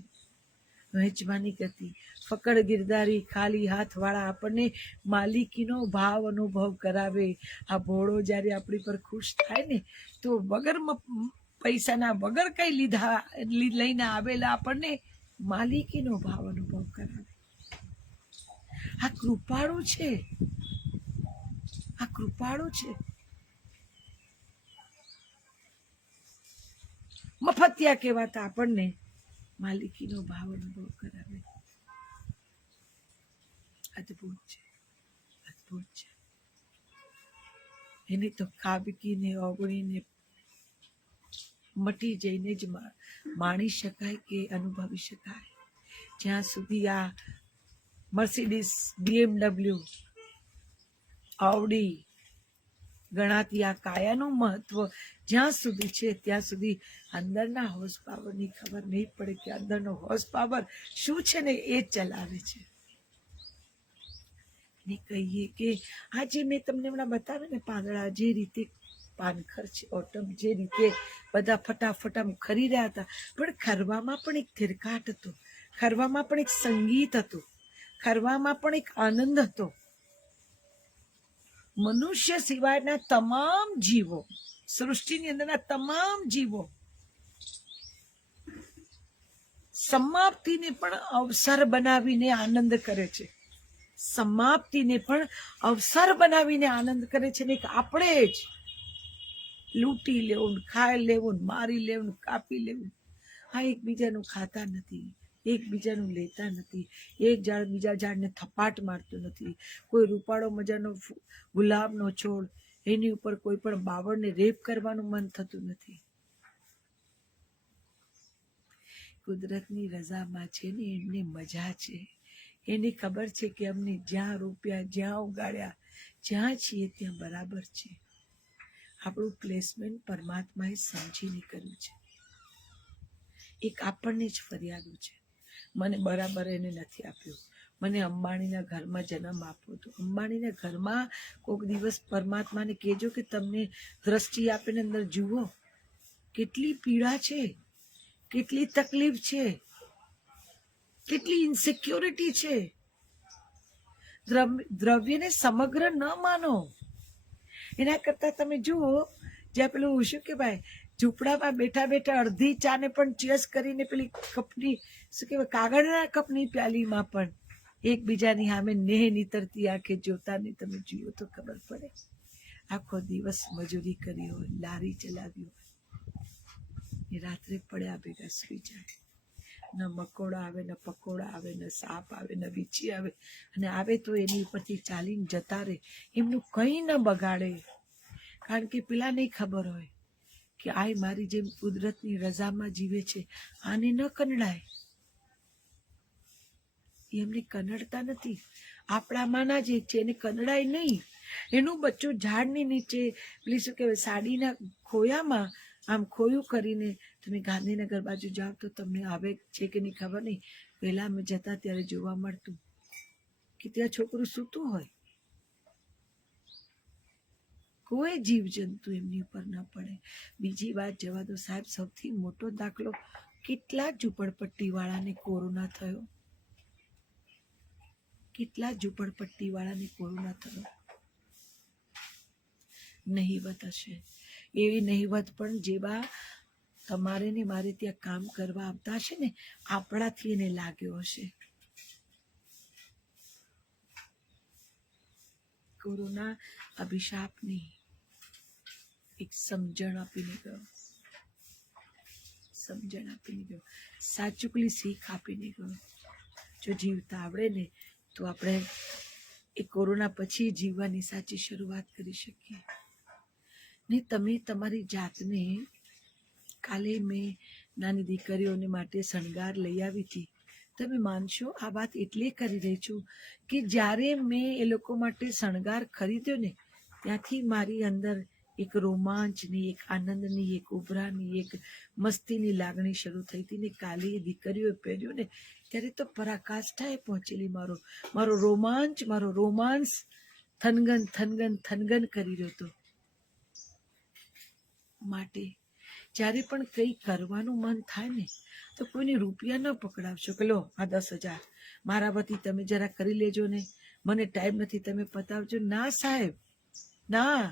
વહેંચવાની ગતિ. ફકડ ગિરદારી ખાલી હાથ વાળા આપણને માલિકીનો ભાવ અનુભવ કરાવે. આ ભોળો જયારે આપણી પર ખુશ થાય ને તો વગર પૈસાના વગર કઈ લીધા લઈને આવેલા આપણને માલિકીનો ભાવ અનુભવ કરાવે. આ કૃપાળુ છે, આ કૃપાળુ છે. મફતિયા કહેવાતા આપણને માલિકીનો ભાવ અનુભવ કરાવે. અદભુત છે, અદભુત છે. એને તો કાબકીને ઓગળીને મટી જઈને જ માણી શકાય કે અનુભવી શકાય. જ્યાં સુધી આ મર્સિડીસ, BMW, આવડી ગણાતી આ કાયાનું મહત્વ જ્યાં સુધી છે ત્યાં સુધી અંદરના હોર્સ પાવરની ખબર નહીં પડે કે અંદરનો હોર્સ પાવર શું છે ને એ ચલાવે છે. ને કહીએ કે આ જે મેં તમને હમણાં બતાવ્યું ને પાંદડા, જે રીતે પાનખર છે, ઓટમ, જે રીતે બધા ફટાફટ આમ ખરી રહ્યા હતા, પણ ખરવામાં પણ એક થિરકાટ હતો, ખરવામાં પણ એક સંગીત હતું, ખરવામાં પણ એક આનંદ હતો. મનુષ્ય સિવાયના તમામ જીવો, સૃષ્ટિની અંદરના તમામ જીવો સમાપ્તિને પણ અવસર બનાવીને આનંદ કરે છે. સમાપ્તિને પણ અવસર બનાવીને આનંદ કરે છે ને આપણે જ લૂંટી લેવું, ખાઈ લેવું, મારી લેવું, કાપી લેવું. આ એકબીજાનું ખાતા નથી, એકબીજાનું લેતા નથી, એક ઝાડ બીજા ઝાડને થપાટ મારતું નથી. કોઈ રૂપાળો મજાનો ગુલાબનો છોડ, એની ઉપર કોઈ પણ બાવળને રેપ કરવાનું મન થતું નથી. કુદરતની રજામાં છે ને એમને મજા છે. એને ખબર છે કે અમને જ્યાં રોપ્યા, જ્યાં ઉગાડ્યા, જ્યાં છીએ ત્યાં બરાબર છે. આપણું પ્લેસમેન્ટ પરમાત્માએ સમજીને કર્યું છે. એક આપણને જ ફરિયાદો છે, મને બરાબર એને નથી આપ્યું. મને અંબાણીના ઘરમાં જન્મ આપ્યો હતો. અંબાણીના ઘરમાં કોઈક દિવસ પરમાત્માને કહેજો કે તમને દ્રષ્ટિ આપીને અંદર જુઓ, કેટલી પીડા છે, કેટલી તકલીફ છે, કેટલી ઇન્સિક્યોરિટી છે. દ્રવ્યને સમગ્ર ન માનો. એના કરતા તમે જુઓ, જ્યાં પેલું શું કે ભાઈ ઝૂંપડામાં બેઠા બેઠા અડધી ચાને પણ ચેસ કરીને પેલી કપની શું કહેવાય કાગળના કપની પ્યાલીમાં પણ એકબીજાની સામે નેહ નીતરતી આંખે જોતાને તમે જુઓ તો ખબર પડે. આખો દિવસ મજૂરી કરી હોય, લારી ચલાવી હોય, એ રાત્રે પડ્યા ભેગા સુઈ જાય. ન મકોડા આવે, ન પકોડા આવે, ન સાપ આવે, ન વીછી આવે, અને આવે તો એની ઉપરથી ચાલીને જતા રહે. એમનું કંઈ ન બગાડે, કારણ કે પેલા નહીં ખબર હોય કે આ મારી જેમ કુદરતની રજામાં જીવે છે, આને ન કનડાય. એમને કનડતા નથી. આપણામાંના જે છે એને કનડાય નહીં. એનું બચ્ચું ઝાડની નીચે પેલી શું કહેવાય સાડીના ખોયામાં આમ ખોયું કરીને તમે ગાંધીનગર બાજુ જાઓ તો તમને આવે છે કે નહીં ખબર નહીં. પહેલા અમે જતા ત્યારે જોવા મળતું કે ત્યાં છોકરું સૂતું હોય, કોઈ જીવજંતુ એમની ઉપર ન પડે. બીજી વાત જવા દો સાહેબ, સૌથી મોટો દાખલો, કેટલા ઝૂંપડપટ્ટી વાળાને કોરોના થયો, કેટલા ઝૂંપડપટ્ટી વાળાને કોરોના થયો. નહીવત હશે. એવી નહીવત પણ જેવા તમારે ને મારે ત્યાં કામ કરવા આવતા હશે ને, આપણાથી એને લાગ્યો હશે. કોરોના અભિશાપ નહીં, એક સમજણ આપીને ગયો, સમજણ આપીને ગયો, સાચુકલી શીખ આપીને ગયો. જો જીવતા આવડે ને તો આપણે એ કોરોના પછી જીવવાની સાચી શરૂઆત કરી શકીએ. ને તમે તમારી જાતને, કાલે મેં નાની દીકરીઓને માટે શણગાર લઈ આવી હતી. તમે માનશો આ વાત એટલે કરી રહી છું કે જ્યારે મેં એ લોકો માટે શણગાર ખરીદ્યો ને ત્યાંથી મારી અંદર એક રોમાંચની, એક આનંદની, એક ઉભરાની, એક મસ્તીની લાગણી શરૂ થઈ હતી. ને કાલે એ દીકરીઓએ પહેર્યું ને ત્યારે તો પરાકાષ્ઠાએ પહોંચેલી. મારો રોમાંસ થનગન કરી રહ્યો હતો. માટે જ્યારે પણ કંઈ કરવાનું મન થાય ને તો કોઈને રૂપિયા ન પકડાવશો કે લો આ 10,000 મારા વતી તમે જરા કરી લેજો ને, મને ટાઈમ નથી, તમે પતાવજો. ના સાહેબ, ના,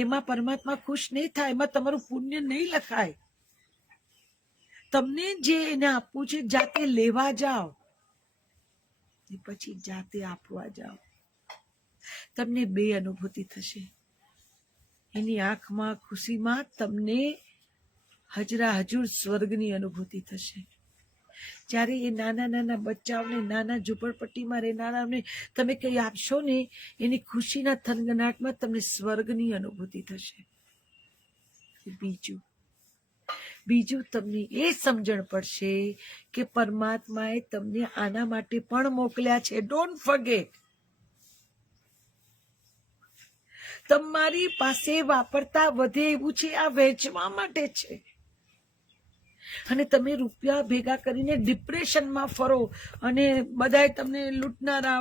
એમાં પરમાત્મા ખુશ નહીં થાય, એમાં તમારું પુણ્ય નહીં લખાય. તમને જે એને આપવું છે જાતે લેવા જાઓ, પછી જાતે આપવા જાઓ. તમને બે અનુભૂતિ થશે. એની આંખમાં, ખુશીમાં તમને હજરા હજુર સ્વર્ગની અનુભૂતિ થશે. જ્યારે એ નાના બચ્ચાઓને, નાના ઝૂંપડપટ્ટીમાં રહેનારાઓને તમે કંઈ આપશો ને, એની ખુશીના થનગનાટમાં તમને સ્વર્ગની અનુભૂતિ થશે. બીજું તમને એ સમજણ પડશે કે પરમાત્માએ તમને આના માટે પણ મોકલ્યા છે. Don't forget. તમારી પાસે વાપરતા વધે એવું છે, આ વહેંચવા માટે છે. અને તમે રૂપિયા ભેગા કરીને ડિપ્રેશનમાં ફરો અને બધાય તમને લૂંટનારા,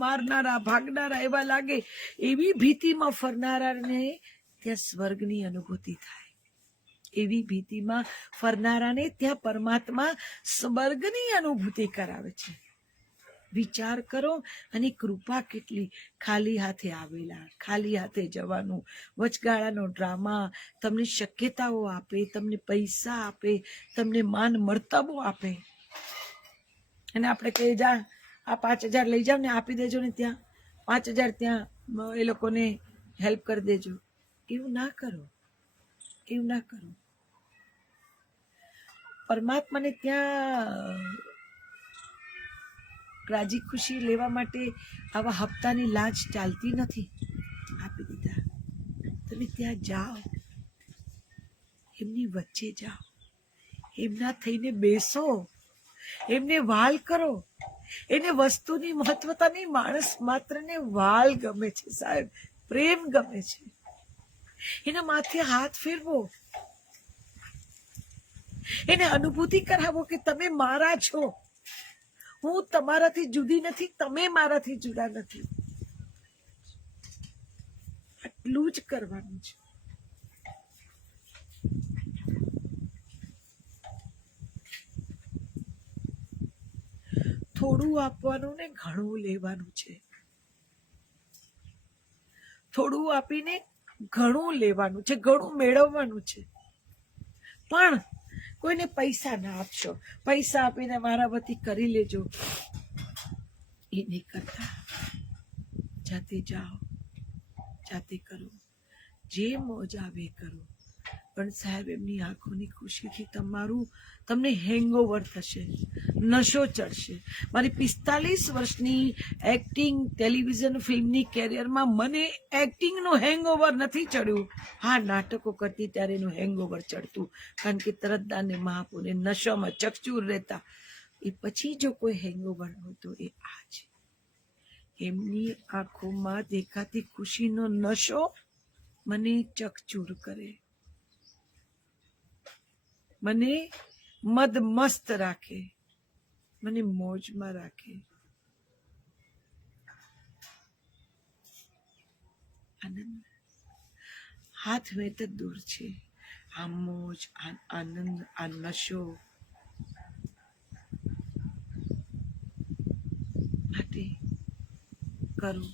મારનારા, ભાગનારા એવા લાગે, એવી ભીતિમાં ફરનારાને ત્યાં સ્વર્ગની અનુભૂતિ થાય. એવી ભીતિમાં ફરનારાને ત્યાં પરમાત્મા સ્વર્ગની અનુભૂતિ કરાવે છે. વિચાર કરો. અને કૃપા કેટલી. ખાલી હાથે આવેલા, ખાલી હાથે જવાનું, વચગાળાનો ડ્રામા તમને શક્યતાઓ આપે, તમને પૈસા આપે, તમને માન મર્તબો આપે. અને આપણે કહીએ જા આ 5,000 લઈ જાઓ ને આપી દેજો ને, ત્યાં 5,000 ત્યાં એ લોકોને હેલ્પ કરી દેજો. એવું ના કરો, એવું ના કરો. પરમાત્માને ત્યાં રાજી ખુશી લેવા માટે આવા હપ્તાની લાંચ ચાલતી નથી. આપી દીધા. તમે ત્યાં જાઓ, એમની વચ્ચે જાઓ, એમના થઈને બેસો, એમને વાલ કરો. એને વસ્તુની મહત્વતા નહીં, માણસ માત્રને વાલ ગમે છે સાહેબ, પ્રેમ ગમે છે. એના માથે હાથ ફેરવો, એને અનુભૂતિ કરાવો કે તમે મારા છો, હું તમારાથી જુદી નથી, તમે મારાથી જુદા નથી. આટલું જ કરવાનું છે. થોડું આપવાનું ને ઘણું લેવાનું છે. થોડું આપીને ઘણું લેવાનું છે, ઘણું મેળવવાનું છે. પણ કોઈને પૈસા ના આપશો, પૈસા આપીને મારા વતી કરી લેજો, એ નહીં કરતા. જાતે જાઓ, જાતે કરો, જે મોજ આવે કરો. પણ સાહેબ એમની આંખોની ખુશીથી તમને હેંગઓવર થશે, નશો ચડશે. મારી 45 વર્ષની એક્ટિંગ, ટેલિવિઝન, ફિલ્મની કેરિયરમાં મને એક્ટિંગનું હેંગઓવર નથી ચડ્યું. હા, નાટકો કરતી ત્યારે એનું હેંગઓવર ચડતું, કારણ કે તરતદાને મહાપુને નશોમાં ચકચૂર રહેતા. એ પછી જો કોઈ હેંગઓવર હતો એ આ છે. એમની આંખોમાં દેખાતી ખુશીનો નશો મને ચકચૂર કરે, મને મદમસ્ત રાખે, મને મોજમાં રાખે. આનંદ હાથ વેત જ દૂર છે. આ મોજ, આ આનંદ, આ નશો માટે કરો.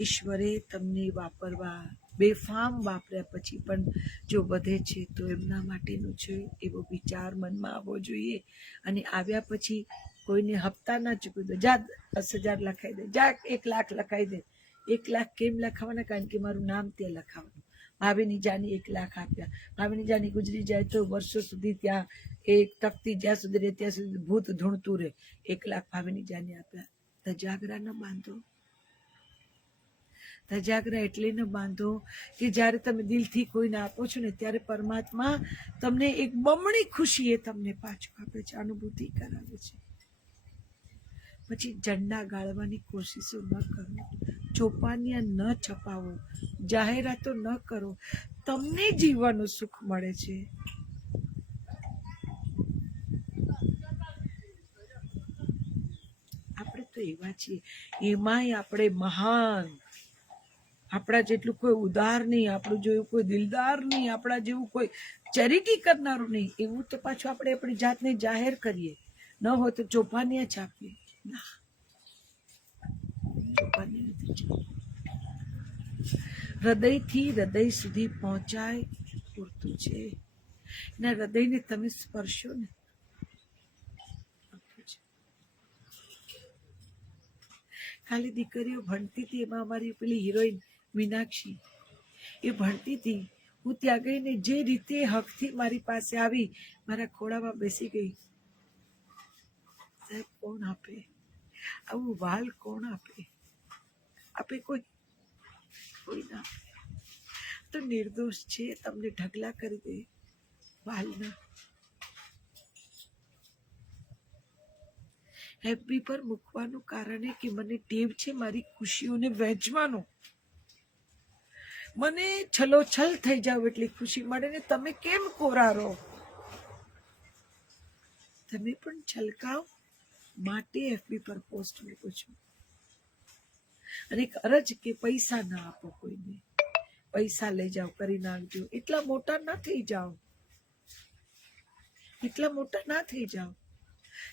ઈશ્વરે તમને વાપરવા, બેફામ વાપર્યા પછી પણ જો વધે છે તો એમના માટેનું છે, એવો વિચાર મનમાં આવવો જોઈએ. અને આવ્યા પછી કોઈને હપ્તા ના ચૂકવી દો. જા 10,000 લખાઈ દે, જા 1 લાખ લખાઈ દે, 1 લાખ કેમ લખાવવાના? કારણ કે મારું નામ ત્યાં લખાવવાનું. ભાભીની જાની 1 લાખ આપ્યા. ભાભીની જાની ગુજરી જાય તો વર્ષો સુધી ત્યાં એક તકતી જ્યાં સુધી રહે ત્યાં સુધી ભૂત ધૂણતું રહે. 1 લાખ ભાભીની જાની આપ્યા. તજાગરા ન બાંધો. તજાગરા એટલે ન બાંધો કે જ્યારે તમે દિલથી કોઈને આપો છો ને ત્યારે પરમાત્મા તમને એક બમણી ખુશી એ તમને પાછું આપે છે, અનુભૂતિ કરાવે છે. પછી ઝંડા ગાળવાની કોશિશો ન કરો, ચોપાનિયા ન છપાવો, જાહેરાતો ન કરો. તમને જીવવાનું સુખ મળે છે. આપણે તો એવા છીએ, એમાંય આપણે મહાન. આપણા જેટલું કોઈ ઉદાર નહીં, આપણું જેવું કોઈ દિલદાર નહીં, આપણા જેવું કોઈ ચેરિટી કરનારું નહીં. એવું તો પાછું આપણે આપણી જાતને જાહેર કરીએ. ન હોય તો ચોપાનિયા છાપીએ. ના, ચોપાનિયા નથી છાપવું. હૃદયથી હૃદય સુધી પહોંચાય પૂરતું છે. એના હૃદયને તમે સ્પર્શો ને, ખાલી દીકરીઓ ભણતી હતી. એમાં અમારી પેલી હિરોઈન મીનાક્ષી એ ભણતી હતી. હું ત્યાં ગઈને જે રીતે હકથી મારી પાસે આવી, મારા ખોળામાં બેસી ગઈ. સાહેબ કોણ આપે આવું વાલ? કોણ આપે? આપે કોઈ? કોઈ ના આપે. તો નિર્દોષ છે, તમને ઢગલા કરી દે વાલના. હેપી પર મૂકવાનું કારણ કે મને ટેવ છે મારી ખુશીઓને વહેંચવાનો. મને છલોછલ થઈ જાવ એટલી ખુશી મળે ને. તમે કેમ કોરારો? તમે પણ છલકાવ માટે એફબી પર પોસ્ટ મૂકો છો. અને એક અરજ કે પૈસા ના આપો કોઈને, પૈસા લઈ જાઓ, કરી નાખજો. એટલા મોટા ના થઈ જાઓ, એટલા મોટા ના થઈ જાઓ.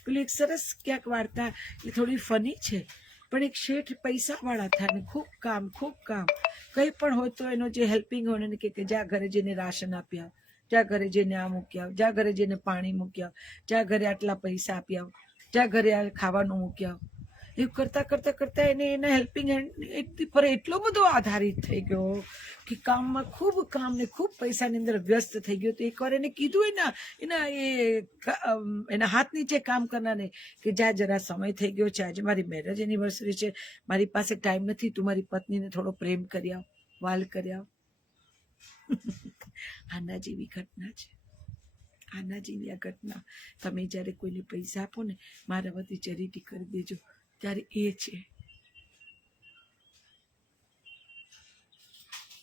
પેલી એક સરસ ક્યાંક વાર્તા, એ થોડી ફની છે, પણ એક શેઠ પૈસા વાળા થાય ને ખૂબ કામ કઈ પણ હોય તો એનો જે હેલ્પિંગ હોય એને કે જા ઘરે જઈને રાશન આપી આવ, જા ઘરે જઈને આ મૂકી આવ, જા ઘરે જઈને પાણી મૂકી આવ, જા ઘરે આટલા પૈસા આપી આવ, જા ઘરે આ ખાવાનું મૂકી આવ. એવું કરતા કરતા કરતા એને એના હેલ્પિંગ હેન્ડ પર એટલો બધો આધારિત થઈ ગયો કે કામમાં ખૂબ કામ ને ખૂબ પૈસાની અંદર વ્યસ્ત થઈ ગયો. તો એકવાર એને કીધું એના હાથ નીચે કામ કરનારને કે જા જરા સમય થઈ ગયો છે, આજે મારી મેરેજ એનિવર્સરી છે, મારી પાસે ટાઈમ નથી, તું મારી પત્નીને થોડો પ્રેમ કરી આવ, વાલ કરી આવ. આના જેવી ઘટના છે, આના જેવી આ ઘટના. તમે જયારે કોઈને પૈસા આપો ને, મારા વતી ચેરિટી કરી દેજો, ત્યારે એ છે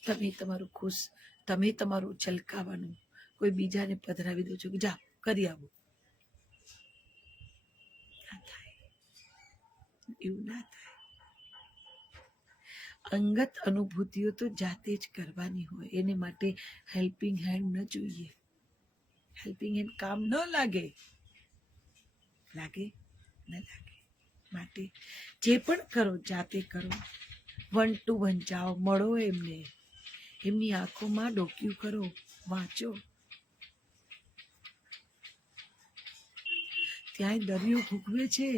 તમે તમારું ખુશ, તમે તમારું છલકાવાનું કોઈ બીજાને પધરાવી દો છો કે જા કરી આવો. ના થાય, એવું ના થાય. અંગત અનુભૂતિઓ તો જાતે જ કરવાની હોય. એને માટે હેલ્પિંગ હેન્ડ ન જોઈએ. હેલ્પિંગ હેન્ડ કામ ન લાગે, લાગે ન લાગે. માટે જે પણ કરો જાતે કરો. 1 to 1 જાઓ, મળો એમને, એમની આંખોમાં ડોક્યું કરો, વાંચો. ત્યાં દરિયો ઘૂઘવે છે,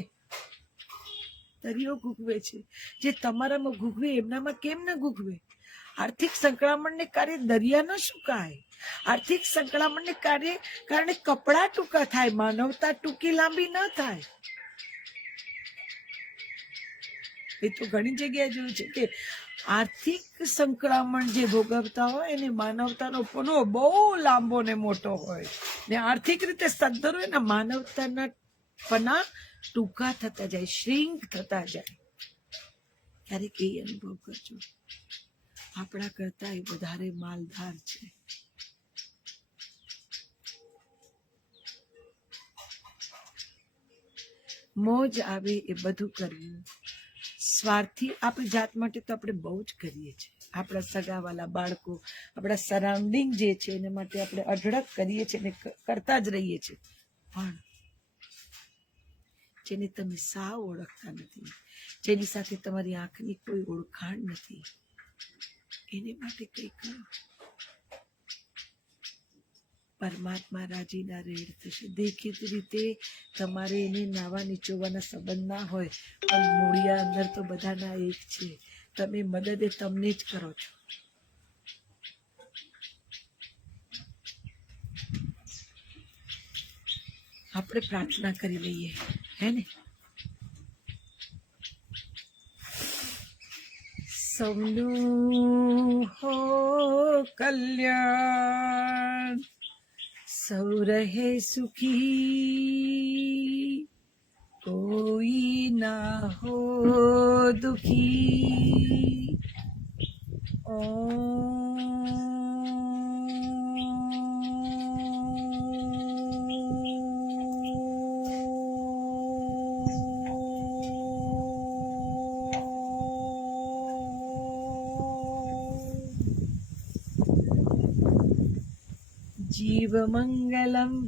દરિયો ઘૂઘવે છે. જે તમારામાં ઘૂઘવે એમનામાં કેમ ન ઘૂઘવે? આર્થિક સંકળામણને કારણે દરિયા ન સુકાય. આર્થિક સંકળામણને કારણે કપડા ટૂંકા થાય, માનવતા ટૂંકી લાંબી ન થાય. એ તો ઘણી જગ્યાએ જોયું છે કે આર્થિક સંકળામણ જે ભોગવતા હોય એને માનવતાનો પનો બહુ લાંબો ને મોટો હોય, ને આર્થિક રીતે સદ્ધર હોય ને માનવતાના પના ટૂંકા થતા જાય, શ્રિંક થતા જાય. ક્યારેક એ અનુભવ કરજો, આપણા કરતા એ વધારે માલધાર છે. મોજ આવે એ બધું કરવું. સ્વાર્થી આપણી જાત માટે તો આપણે બહુ જ કરીએ છીએ. આપણા સગાવાલા બાળકો, આપણા સરાઉન્ડિંગ જે છે એના માટે આપણે અઢળક કરીએ છીએ ને કરતા જ રહીએ છીએ. પણ જેને તમે સાવ ઓળખતા નથી, જેની સાથે તમારી આંખની કોઈ ઓળખાણ નથી, એને માટે કઈ કરો. પરમાત્મા રાજીના રેડ થશે. દેખીતી રીતે તમારે એને નાવા નીચોવાના સંબંધ ના હોય, પણ મૂળિયા અંદર તો બધાના એક છે. તમે મદદ એ તમને જ કરો છો. આપણે પ્રાર્થના કરી લઈએ, હે ને? સૌનું હો કલ્યાણ, સૌ રહે સુખી, કોઈ ના હો દુખી.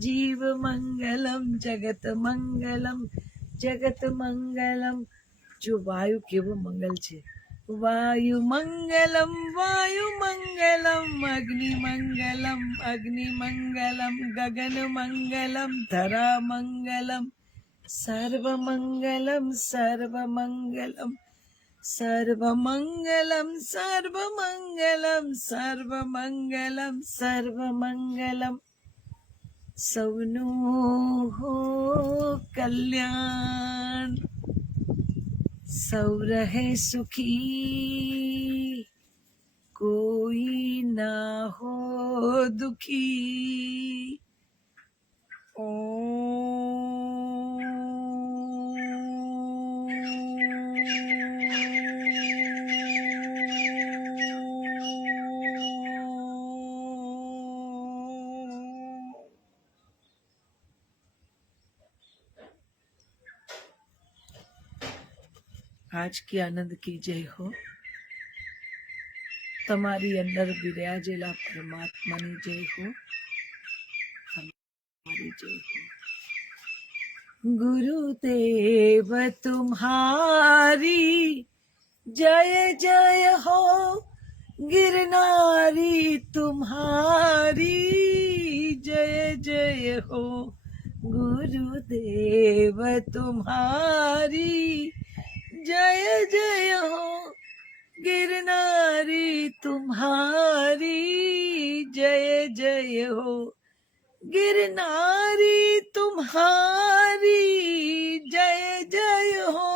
જીવ મંગલમ જગત મંગલમ જગત મંગલમ. જો વાયુ કેવો મંગલ છે. વાયુ મંગલમ અગ્નિ મંગલમ ગગન મંગલમ ધરા મંગલમ સર્વ મંગલમ સૌનું હો કલ્યાણ, સૌ રહે સુખી, કોઈ ના હો દુખી. आज की आनंद की जय हो. તમારી અંદર બિરાજેલા પરમાત્માની જય હો. તમારી જય હો. ગુરુદેવ તુમ્હારી જય જય હો. गिरनारी तुम्हारी जय जय हो. गुरुदेव तुम्हारी जय जय हो. गिरनारी तुम्हारी जय जय हो. गिरनारी तुम्हारी जय जय हो.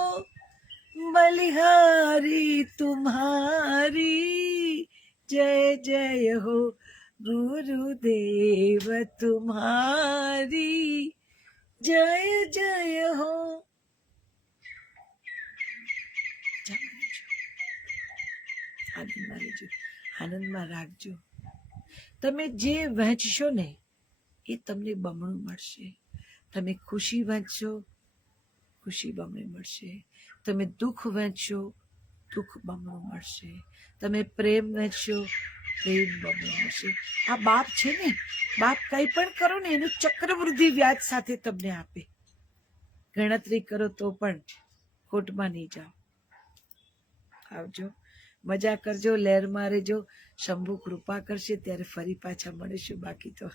बलिहारी तुम्हारी जय जय हो. गुरुदेव तुम्हारी जय जय हो. આનંદમાં રહેજો, આનંદમાં રાખજો. તમે જે વહેંચશો ને એ તમને બમણું મળશે. તમે ખુશી વહેંચશો, ખુશી બમણી મળશે. તમે દુઃખ વહેંચશો, દુઃખ બમણું મળશે. તમે પ્રેમ વહેંચશો, પ્રેમ બમણું મળશે. આ બાપ છે ને, બાપ કંઈ પણ કરો ને એનું ચક્રવૃદ્ધિ વ્યાજ સાથે તમને આપે. ગણતરી કરો તો પણ ખોટમાં નહીં જાઓ. આવજો, મજા કરજો, લહેરમાં રહેજો. શંભુ કૃપા કરશે ત્યારે ફરી પાછા મળીશું. બાકી તો